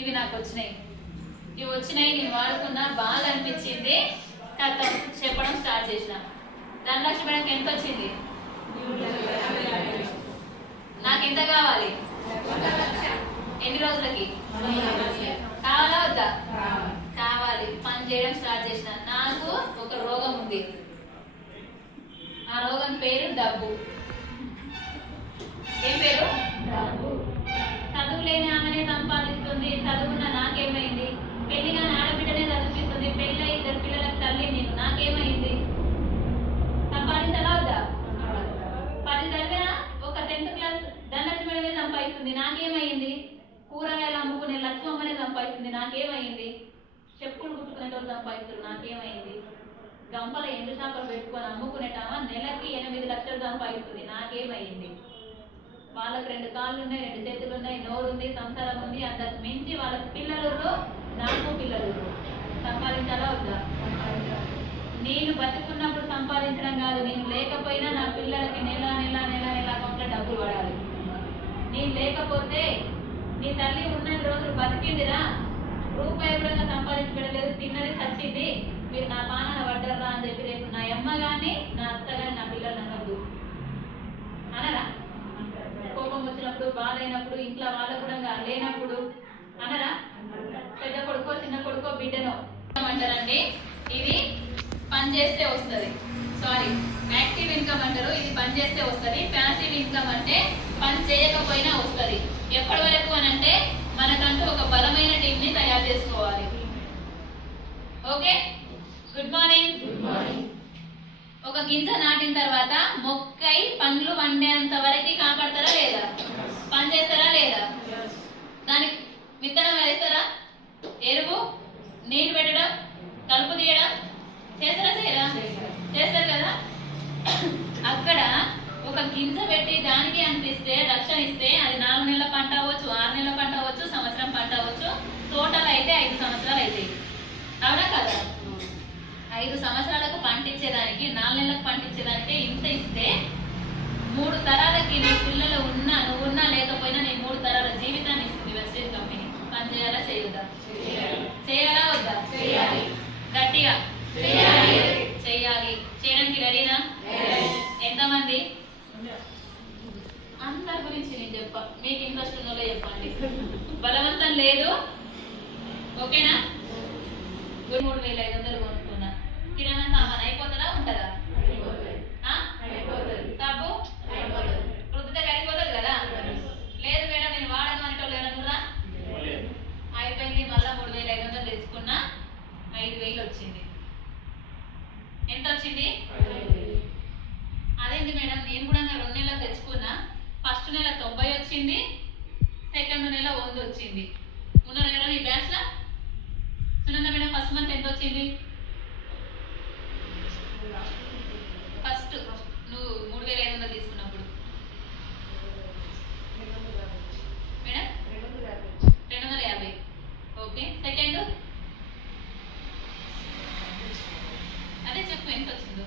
ఇవి నాకు వచ్చినాయి. ఇవి వచ్చినాయి, నేను వాడుకున్నా, బాగా అనిపించింది. చెప్పడం స్టార్ట్ చేసిన. ధనలక్ష్మి మేడంకి ఎంత వచ్చింది? నాకు ఎంత కావాలి? ఎన్ని రోజులకి కావాలా వద్దా? కావాలి. పని చేయడం స్టార్ట్ చేసిన. నాకు ఒక రోగం ఉంది, ఆ రోగం పేరు డబ్బు. ఏం పేరు? డబ్బు. చదువు లేని ఆమెనే సంపాదిస్తుంది, చదువున్న నాకేమైంది? పెళ్లిగా ఆడబిడ్డనే చదివిస్తుంది, పెళ్ళి 2 పిల్లలకు తల్లి నేను, నాకేమైంది? సంపాదించాలా వద్దా? 10 చదివినా ఒక 10th క్లాస్ ధనలక్ష్మి మేడమే సంపాదిస్తుంది, నాకేమైంది? కూరగాయలు అమ్ముకునే లక్ష్మమ్మనే సంపాదిస్తుంది, నాకేమైంది? చెప్పులు కుట్టుకునే వాళ్ళు సంపాదిస్తారు, నాకేమైంది? గంపల ఎండు చేపలు పెట్టుకొని అమ్ముకునేటామా నెలకి 8 లక్షలు సంపాదిస్తుంది, నాకేమైంది? వాళ్ళకి 2 కాళ్ళు ఉన్నాయి, 2 చేతులు ఉన్నాయి, నోరు ఉంది, సంసారం ఉంది. అంతకు మించి వాళ్ళకి పిల్లలు, నాకు పిల్లలు. సంపాదించాలా వద్దా? నేను బతుకున్నప్పుడు సంపాదించడం కాదు, నేను లేకపోయినా నా పిల్లలకి నెల అకౌంట్లో డబ్బులు పడాలి. నేను లేకపోతే నీ తల్లి ఉన్న రోజులు బతికిందిరా, రూపాయి కూడా సంపాదించబడలేదు, తిన్నది చచ్చింది, మీరు నా పాలన పడ్డర్రా అని చెప్పి రేపు నా అమ్మ కానీ నా అత్త కానీ నా పిల్లలు అనద్దు అనరా? కోపం వచ్చినప్పుడు, బాధ అయినప్పుడు, ఇంట్లో వాళ్ళ కూడా లేనప్పుడు అనరా? పెద్ద కొడుకో చిన్న కొడుకో బిడ్డనో అంటారండి. ఇది పని చేస్తే వస్తుంది. సారీ, యాక్టివ్ ఇన్కమ్ అంటారు. ఇది పని చేస్తే వస్తుంది. ప్యాసివ్ ఇన్కమ్ అంటే పని చేయకపోయినా వస్తుంది. ఎప్పటి వరకు అని అంటే మనకంటూ ఒక బలమైన టీం ని తయారు చేసుకోవాలి. Okay, good morning. ఒక గింజ నాటిన తర్వాత మొక్కై పండ్లు వండేంత వరకు కాపాడతారా లేదా? పని చేస్తారా లేదా? దానికి విత్తనం వేస్తారా? ఎరువు, నీళ్ళు పెట్టడం, కలుపు తీయడం చేస్తారా? చేయరా? చేస్తారు కదా. అక్కడ ఒక గింజ పెట్టి దానికి అందిస్తే, రక్షణ ఇస్తే, అది 4 నెలల పంట అవ్వచ్చు, 6 నెలల పంట అవ్వచ్చు, సంవత్సరం పంట అవ్వచ్చు, టోటల్ అయితే 5 సంవత్సరాలు అవుతాయి. అవునా కదా? 5 సంవత్సరాలకు పంట ఇచ్చేదానికి, 4 నెలలకు పంట ఇచ్చేదానికి ఇంత ఇస్తే 3 తరాలకి నీ పిల్లలు ఉన్నా, నువ్వున్నా లేకపోయినా నీ 3 తరాల జీవితాన్ని ఇస్తుంది వెస్టేజ్ కంపెనీ. పని చేయాలా చేయొద్దా? చేయాలా వద్దా? గట్టిగా చేయాలి. చేయడానికి రెడీనా? ఎంతమంది? అందరి గురించి నేను చెప్ప, మీకు ఇంట్రెస్ట్ ఉన్నదో చెప్పండి. బలవంతం లేదు. ఓకేనా? 3,500 కొనుక్కున్నా. కిరాణా సామాన్ అయిపోతుందా ఉంటుందా? సబ్బు రుద్దితే కరిగిపోతుంది కదా. లేదు మేడం నేను వాడను అనేటోళ్ళు ఎవరన్నా అయిపోయింది. మళ్ళీ 3,500 తీసుకున్నా, 5,000 వచ్చింది. ఎంత వచ్చింది? అదేంటి మేడం, నేను కూడా 2 నెలలకు తెచ్చుకున్నా. ఫస్ట్ నెల 90 వచ్చింది, సెకండ్ నెల 100 వచ్చింది. ఉన్నారు మేడం ఈ బ్యాచ్ లా? సునంద మేడం ఫస్ట్ మంత్ ఎంత వచ్చింది? ఫస్ట్ నువ్వు 3,500 తీసుకున్నప్పుడు మేడం 250. ఓకే, సెకండ్ అదే చెప్పు ఎంత వచ్చిందో?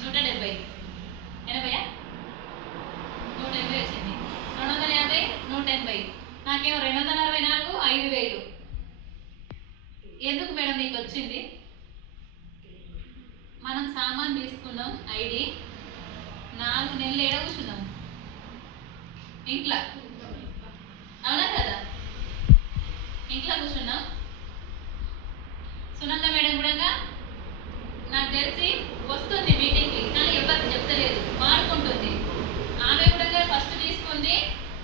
170. 80? 180 వచ్చింది. 250, 180. నాకేమో 244, 5,000. ఎందుకు మేడం నీకు వచ్చింది? మనం సామాన్ తీసుకున్నాం, ఐడి 4 నెలలు ఏడ కూర్చున్నాం ఇంట్లో. అవునా కదా? ఇంట్లో కూర్చున్నాం. సునంద మేడం కూడా నాకు తెలిసి వస్తుంది మీటింగ్కి, కానీ ఎవరికి చెప్తలేదు, మారుకుంటుంది. ఆమె కూడా ఫస్ట్ తీసుకుంది.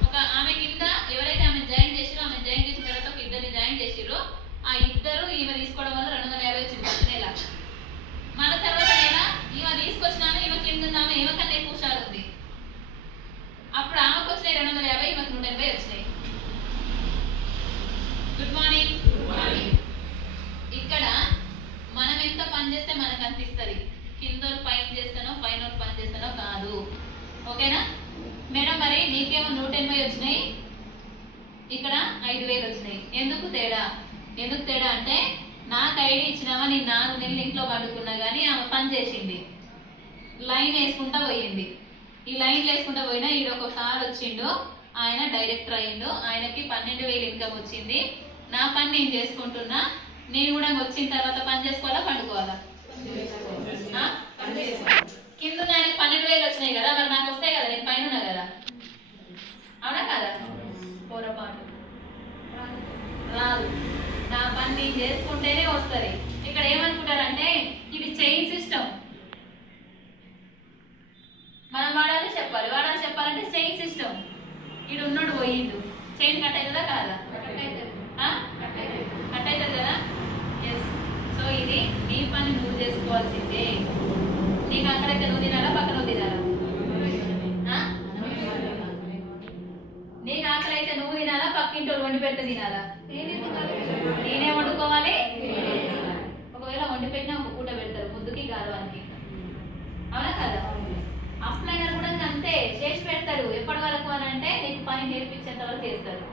ఒక ఆమె కింద ఎవరైతే ఆమె జాయిన్ చేసిరో, ఆమె జాయిన్ చేసిన తర్వాత ఒక 2 జాయిన్ చేసిరో, ఆ 2 ఈమె తీసుకోవడం వల్ల 250 వచ్చింది ఫస్ట్ నెల. మన తర్వాత నెల ఈమె తీసుకొచ్చినామె, ఈమె కింద ఉన్నామె, ఈమె కన్నా ఎక్కువ హుషారు ఉంది. అప్పుడు ఆమెకు వచ్చినాయి 250, ఈమెకు 180 వచ్చినాయి. Good morning. ఇక్కడ మనం ఎంత పని చేస్తే మనకు అనిపిస్తుంది. కింద పైన చేస్తానో పైన పని చేస్తానో కాదు. ఓకేనా మేడం? మరి నీకేమో 180 వచ్చినాయి, ఇక్కడ 5,000 వచ్చినాయి. ఎందుకు తేడా? ఎందుకు తేడా అంటే నాకు ఐడి ఇచ్చినావా, నేను 4 నెలలు ఇంట్లో పడుకున్నా కానీ ఆమె పని చేసింది, లైన్ వేసుకుంటా పోయింది. ఈ లైన్ వేసుకుంటా పోయినా ఈడొక సార్ వచ్చిండు, ఆయన డైరెక్టర్ అయ్యిండు, ఆయనకి 12,000 ఇన్కమ్ వచ్చింది. నా పని నేను చేసుకుంటున్నా. నేను కూడా వచ్చిన తర్వాత పని చేసుకోవాలా పండుకోవాలా? కింద ఆయనకు 12,000 వచ్చినాయి కదా, మరి నాకు వస్తాయి కదా, నేను పైన ఉన్నా కదా. అవునా కదా? పొరపాటు రాదు. నా పని నేను చేసుకుంటేనే వస్తుంది. ఇక్కడ ఏమనుకుంటారంటే ఇది చైన్ సిస్టమ్. మనం వాడాలి చెప్పాలి, వాడాలి చెప్పాలంటే చైన్ సిస్టమ్. ఇడు ఉన్నాడు పోయిండు, చైన్ కట్ అవుతుందా కాదా? కట్ అవుతుంది కదా. ఎస్. సో ఇది నీ పని నువ్వు చేసుకోవాల్సిందే. నీకు అక్కడైతే నువ్వు తినాలా, పక్కన నువ్వు తినాలా? నీకు ఆకలి అయితే నువ్వు తినాలా, పక్కింటో వండి పెడితే తినాలా? నేనే వండుకోవాలి. ఒకవేళ వండి పెట్టినా ఒక పూట పెడతారు ముద్దుకి గారవానికి. అవునా కదా? అప్లైనర్ కూడా పని నేర్పించేంత వరకు చేస్తారు.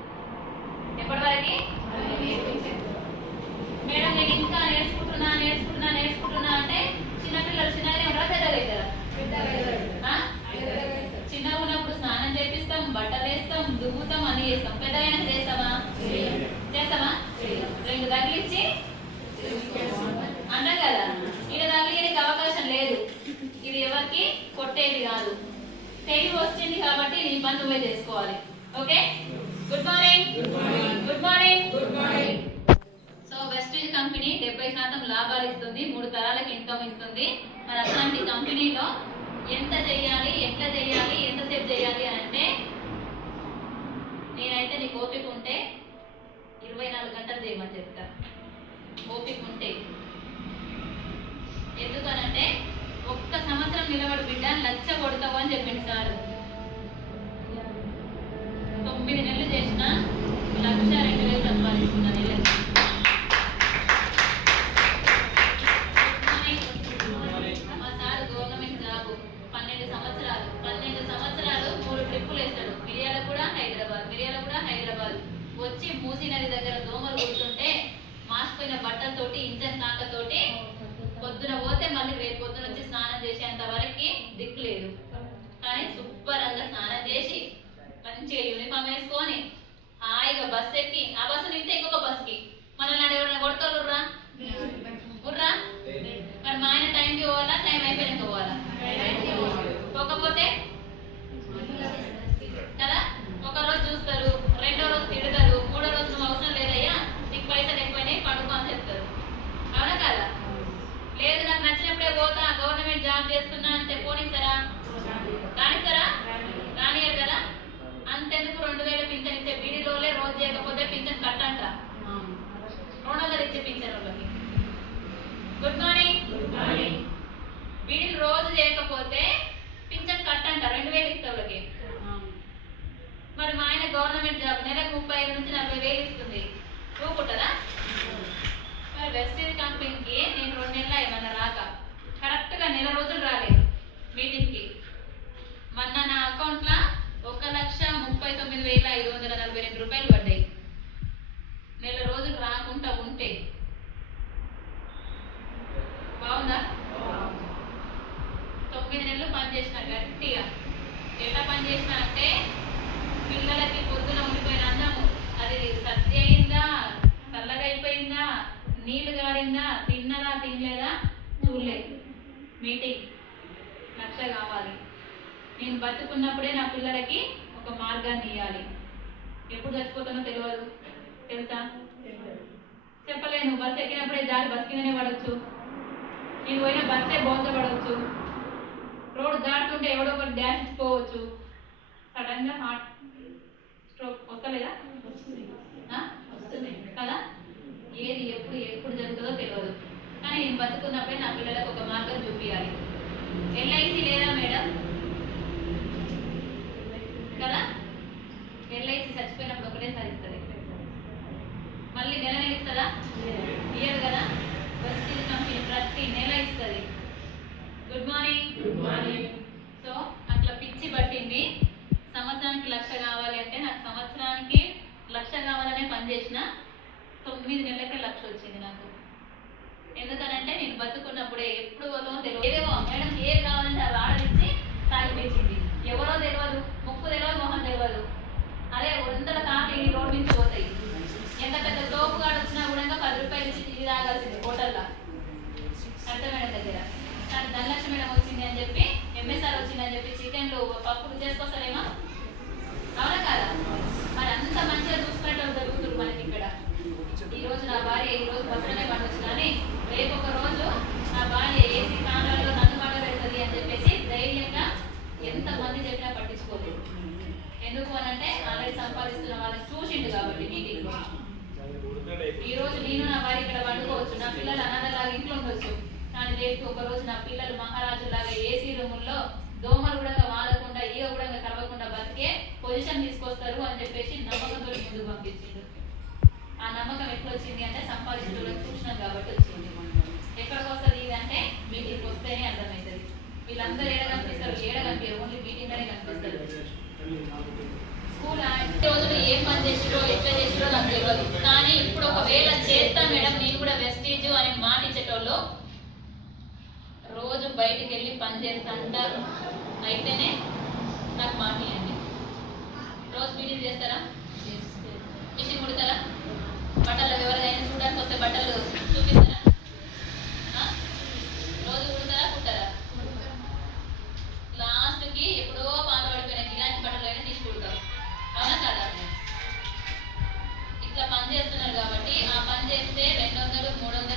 ఎప్పటి వరకు? మేడం నేను ఇంకా నేర్చుకుంటున్నా అంటే చిన్నపిల్లలు చిన్నగానే ఉంటారా, పెద్దగా అవుతారా? చిన్నగా ఉన్నప్పుడు స్నానం చేపిస్తాం, బట్టలు వేస్తాం, దువ్వుతాం, అని చేస్తాం. పెద్దగా చేస్తామా? రెండు తగిలిచ్చి అంటాం కదా. ఈడ తగిలికి అవకాశం లేదు. ఇది ఎవరికి కొట్టేది కాదు. తెలివి వచ్చింది కాబట్టి నీ పని నువ్వే చేసుకోవాలి. Okay, good morning. So Vestige company 70% లాభాలు ఇస్తుంది, 3 తరాలకు ఇన్కమ్ ఇస్తుంది. మరి అట్లాంటి కంపెనీలో ఎంత చేయాలి, ఎట్లా చేయాలి, ఎంతసేపు చేయాలి అని అంటే, నేనైతే నీకు ఓపిక ఉంటే 24 గంటలు చేయమని చెప్తా. ఓపిక ఉంటే. ఎందుకనంటే 1 సంవత్సరం నిలబడి బిడ్డ లక్ష కొడతావు అని చెప్పింది సార్. 9 నెలలు చేసిన 1,02,000 సంపాదిస్తున్నా నెలకి. మా సార్ గవర్నమెంట్ జాబ్ 12 సంవత్సరాలు 3 ట్రిప్పులు వేస్తాడు. మిర్యాలగూడ హైదరాబాద్ వచ్చి మూసీ నది దగ్గర దోమలు కూర్చుంటే మాసిపోయిన బట్టలతోటి, ఇంజన్ కాకతోటి పొద్దున పోతే మళ్ళీ రేపు పొద్దున వచ్చి స్నానం చేసేంత వరకు దిక్కు లేదు. కానీ శుభ్రంగా స్నానం చేసి మంచిగా యూనిఫామ్ వేసుకొని హాయిగా బస్సు ఎక్కి, ఆ బస్సు నింటే ఇంకొక బస్సుకి మనల్ని ఎవరైనా కొడతారుర్రా? మరి మా ఆయన టైంకి పోవాలా, టైం అయిపోయినాక పోవాలా? పోకపోతే కదా, ఒక రోజు చూస్తారు, రెండో రోజు తిడతారు, మూడో రోజు నువ్వు అవసరం లేదయ్యా, నీకు పైసలు ఎక్కువైనాయి, పడుకో అని చెప్తారు. అవునా కదా? లేదు నాకు నచ్చినప్పుడే పోతా, గవర్నమెంట్ జాబ్ చేస్తున్నా అంటే పోనిస్తారా? రానియరు కదా. అంతెందుకు 2,000 పింఛన్ ఇచ్చే బీడీలోనే రోజు చేయకపోతే పింఛన్ కట్టంట. 200 ఇచ్చే పింఛన్ వాళ్ళకి. Good morning. బీడీలు రోజు చేయకపోతే పింఛన్ కట్టంట, 2,000 ఇస్తే వాళ్ళకి. మరి మా ఆయన గవర్నమెంట్ జాబ్ నెలకు 35 నుంచి 40,000 ఇస్తుంది, ఊపుకుంటుందా? మరి వెస్టీజ్ కంపెనీకి నేను 2 నెలలు ఏమన్నా రాక కరెక్ట్గా నెల రోజులు రాలేదు మీటింగ్కి. మొన్న నా అకౌంట్లో 1,39,542 రూపాయలు పడ్డాయి. నెల రోజులు రాకుండా ఉంటే బాగుందా? 9 నెలలు పనిచేసిన గట్టిగా. ఎట్లా పనిచేసిన అంటే, పిల్లలకి పొద్దున ఉండిపోయిన అన్నము అది సత్తి అయిందా, చల్లగా అయిపోయిందా, నీళ్లు గారిందా, తిన్నదా తినలేదా చూడలేదు. మీటింగ్ 1,00,000 కావాలి. నేను బతుకున్నప్పుడే నా పిల్లలకి ఒక మార్గాన్ని ఇవ్వాలి. ఎప్పుడు చచ్చిపోతానో తెలియదు, తెలుసా? చెప్పలేను. బస్సు ఎక్కినప్పుడే జారి బస్ కిందనే పడవచ్చు, నేను పోయిన బస్సే బోల్చబడవచ్చు, రోడ్డు దాటుతుంటే ఎవడో ఒకటి డ్యాష్ ఇచ్చిపోవచ్చు, సడన్ గా హార్ట్ స్ట్రోక్ వస్తలేదా? వస్తుంది కదా. ఏది ఎప్పుడు జరుగుతుందో తెలియదు. కానీ నేను బతుకున్నప్పుడే నా పిల్లలకు ఒక మార్గం చూపించాలి. ఎల్ఐసి లేదా మేడం? కదా. ఎల్ఐసి చచ్చిపోయినప్పుడు ఒకటేసారి ఇస్తుంది, మళ్ళీ నెల ఇస్తుందా? ఇయ్యదు కదా. వెస్టీజ్ కంపెనీ ప్రతి నెల ఇస్తుంది. Good morning. సో అట్లా పిచ్చి పట్టింది. సంవత్సరానికి 1,00,000 కావాలి అంటే, నాకు సంవత్సరానికి 1,00,000 కావాలనే పనిచేసిన 9 నెలలకే 1,00,000 వచ్చింది నాకు. ఎందుకనంటే నేను బతుకున్నప్పుడే ఎప్పుడు పోతామో తెలియదు. ఏదేమో మేడం ఏది కావాలంటే అది ఆర్డర్ ఇచ్చి తాగిపించింది. ఎవరో తెలియదు, ముక్కు తెలియదు, మొహం తెలియదు. అదే 100 కార్లు ఈ రోడ్డు నుంచి పోతాయి. ఎంత పెద్ద తోపుగాడు వచ్చినా కూడా 10 రూపాయలు ఇచ్చి టీ తాగాల్సింది హోటల్లో, అర్థమేడం దగ్గర. కానీ ధనలక్ష్మి మేడం వచ్చింది అని చెప్పి, ఎంఎస్ఆర్ వచ్చింది అని చెప్పి చికెన్లు పప్పులు చేసుకొస్తారేమో. అవునా కాదా? మరి అంత మంచిగా చూసుకునేట్టు జరుగుతుంది మనకి ఇక్కడ. ఈ రోజు నా భార్య ఈ రోజు బస్సులోనే పండొచ్చు, కానీ రేపు ఒక రోజు నా భార్య ఏసీ కాండ్రాల్లో నన్ను పండబెడుతుంది అని చెప్పేసి ధైర్యంగా ఎంతమంది చెప్పినా పట్టించుకోలేదు. ఎందుకు అనంటే ఆల్రెడీ సంపాదిస్తున్న వాళ్ళని చూసిండు కాబట్టి. మీటింగ్ ఈ రోజు నేను నా భార్య ఇక్కడ వండుకోవచ్చు, నా పిల్లలు అనాథలాగా ఇంట్లో ఉండొచ్చు. కానీ రేపు ఒక రోజు నా పిల్లలు మహారాజులాగా ఏసీ రూముల్లో దోమలు కూడా వాడకుండా, ఈగ కూడా కలవకుండా బతికే పొజిషన్ తీసుకొస్తారు అని చెప్పేసి నమ్మకంతో ముందుకు పంపించిండు. ఆ నమ్మకం ఎట్లా వచ్చింది అంటే, సంపాదించడం చూసినాం కాబట్టి వచ్చింది. ఎక్కడికి వస్తుంది ఇది అంటే, మీటింగ్కి వస్తేనే అర్థమవుతుంది. వీళ్ళందరూ ఏడ కనిపిస్తారు? ఓన్లీ మీటింగ్లోనే కనిపిస్తారు. స్కూల్ పని చేసిరో ఎట్లా చేసిరో నాకు తెలియదు. కానీ ఇప్పుడు ఒకవేళ చేస్తా మేడం నేను కూడా వెస్టీజ్ అని మాట ఇచ్చేటోళ్ళు రోజు బయటికి వెళ్ళి పని చేస్తా అంటారు. అయితేనే నాకు మాట ఇవ్వండి. రోజు మీటింగ్ చేస్తారా? మిషన్ కుడతారా? బట్టలు ఎవరిదైనా చూడడానికి వస్తే బట్టలు చూపిస్తారా? రోజు కుడతారా కుట్టారా? లాస్ట్కి ఎప్పుడో పాత పడిపోయిన గిరాకీ బట్టలు అయినా తీసి కుడతాం. అవునా కదా? ఇట్లా పని చేస్తున్నారు కాబట్టి ఆ పని చేస్తే 200, 300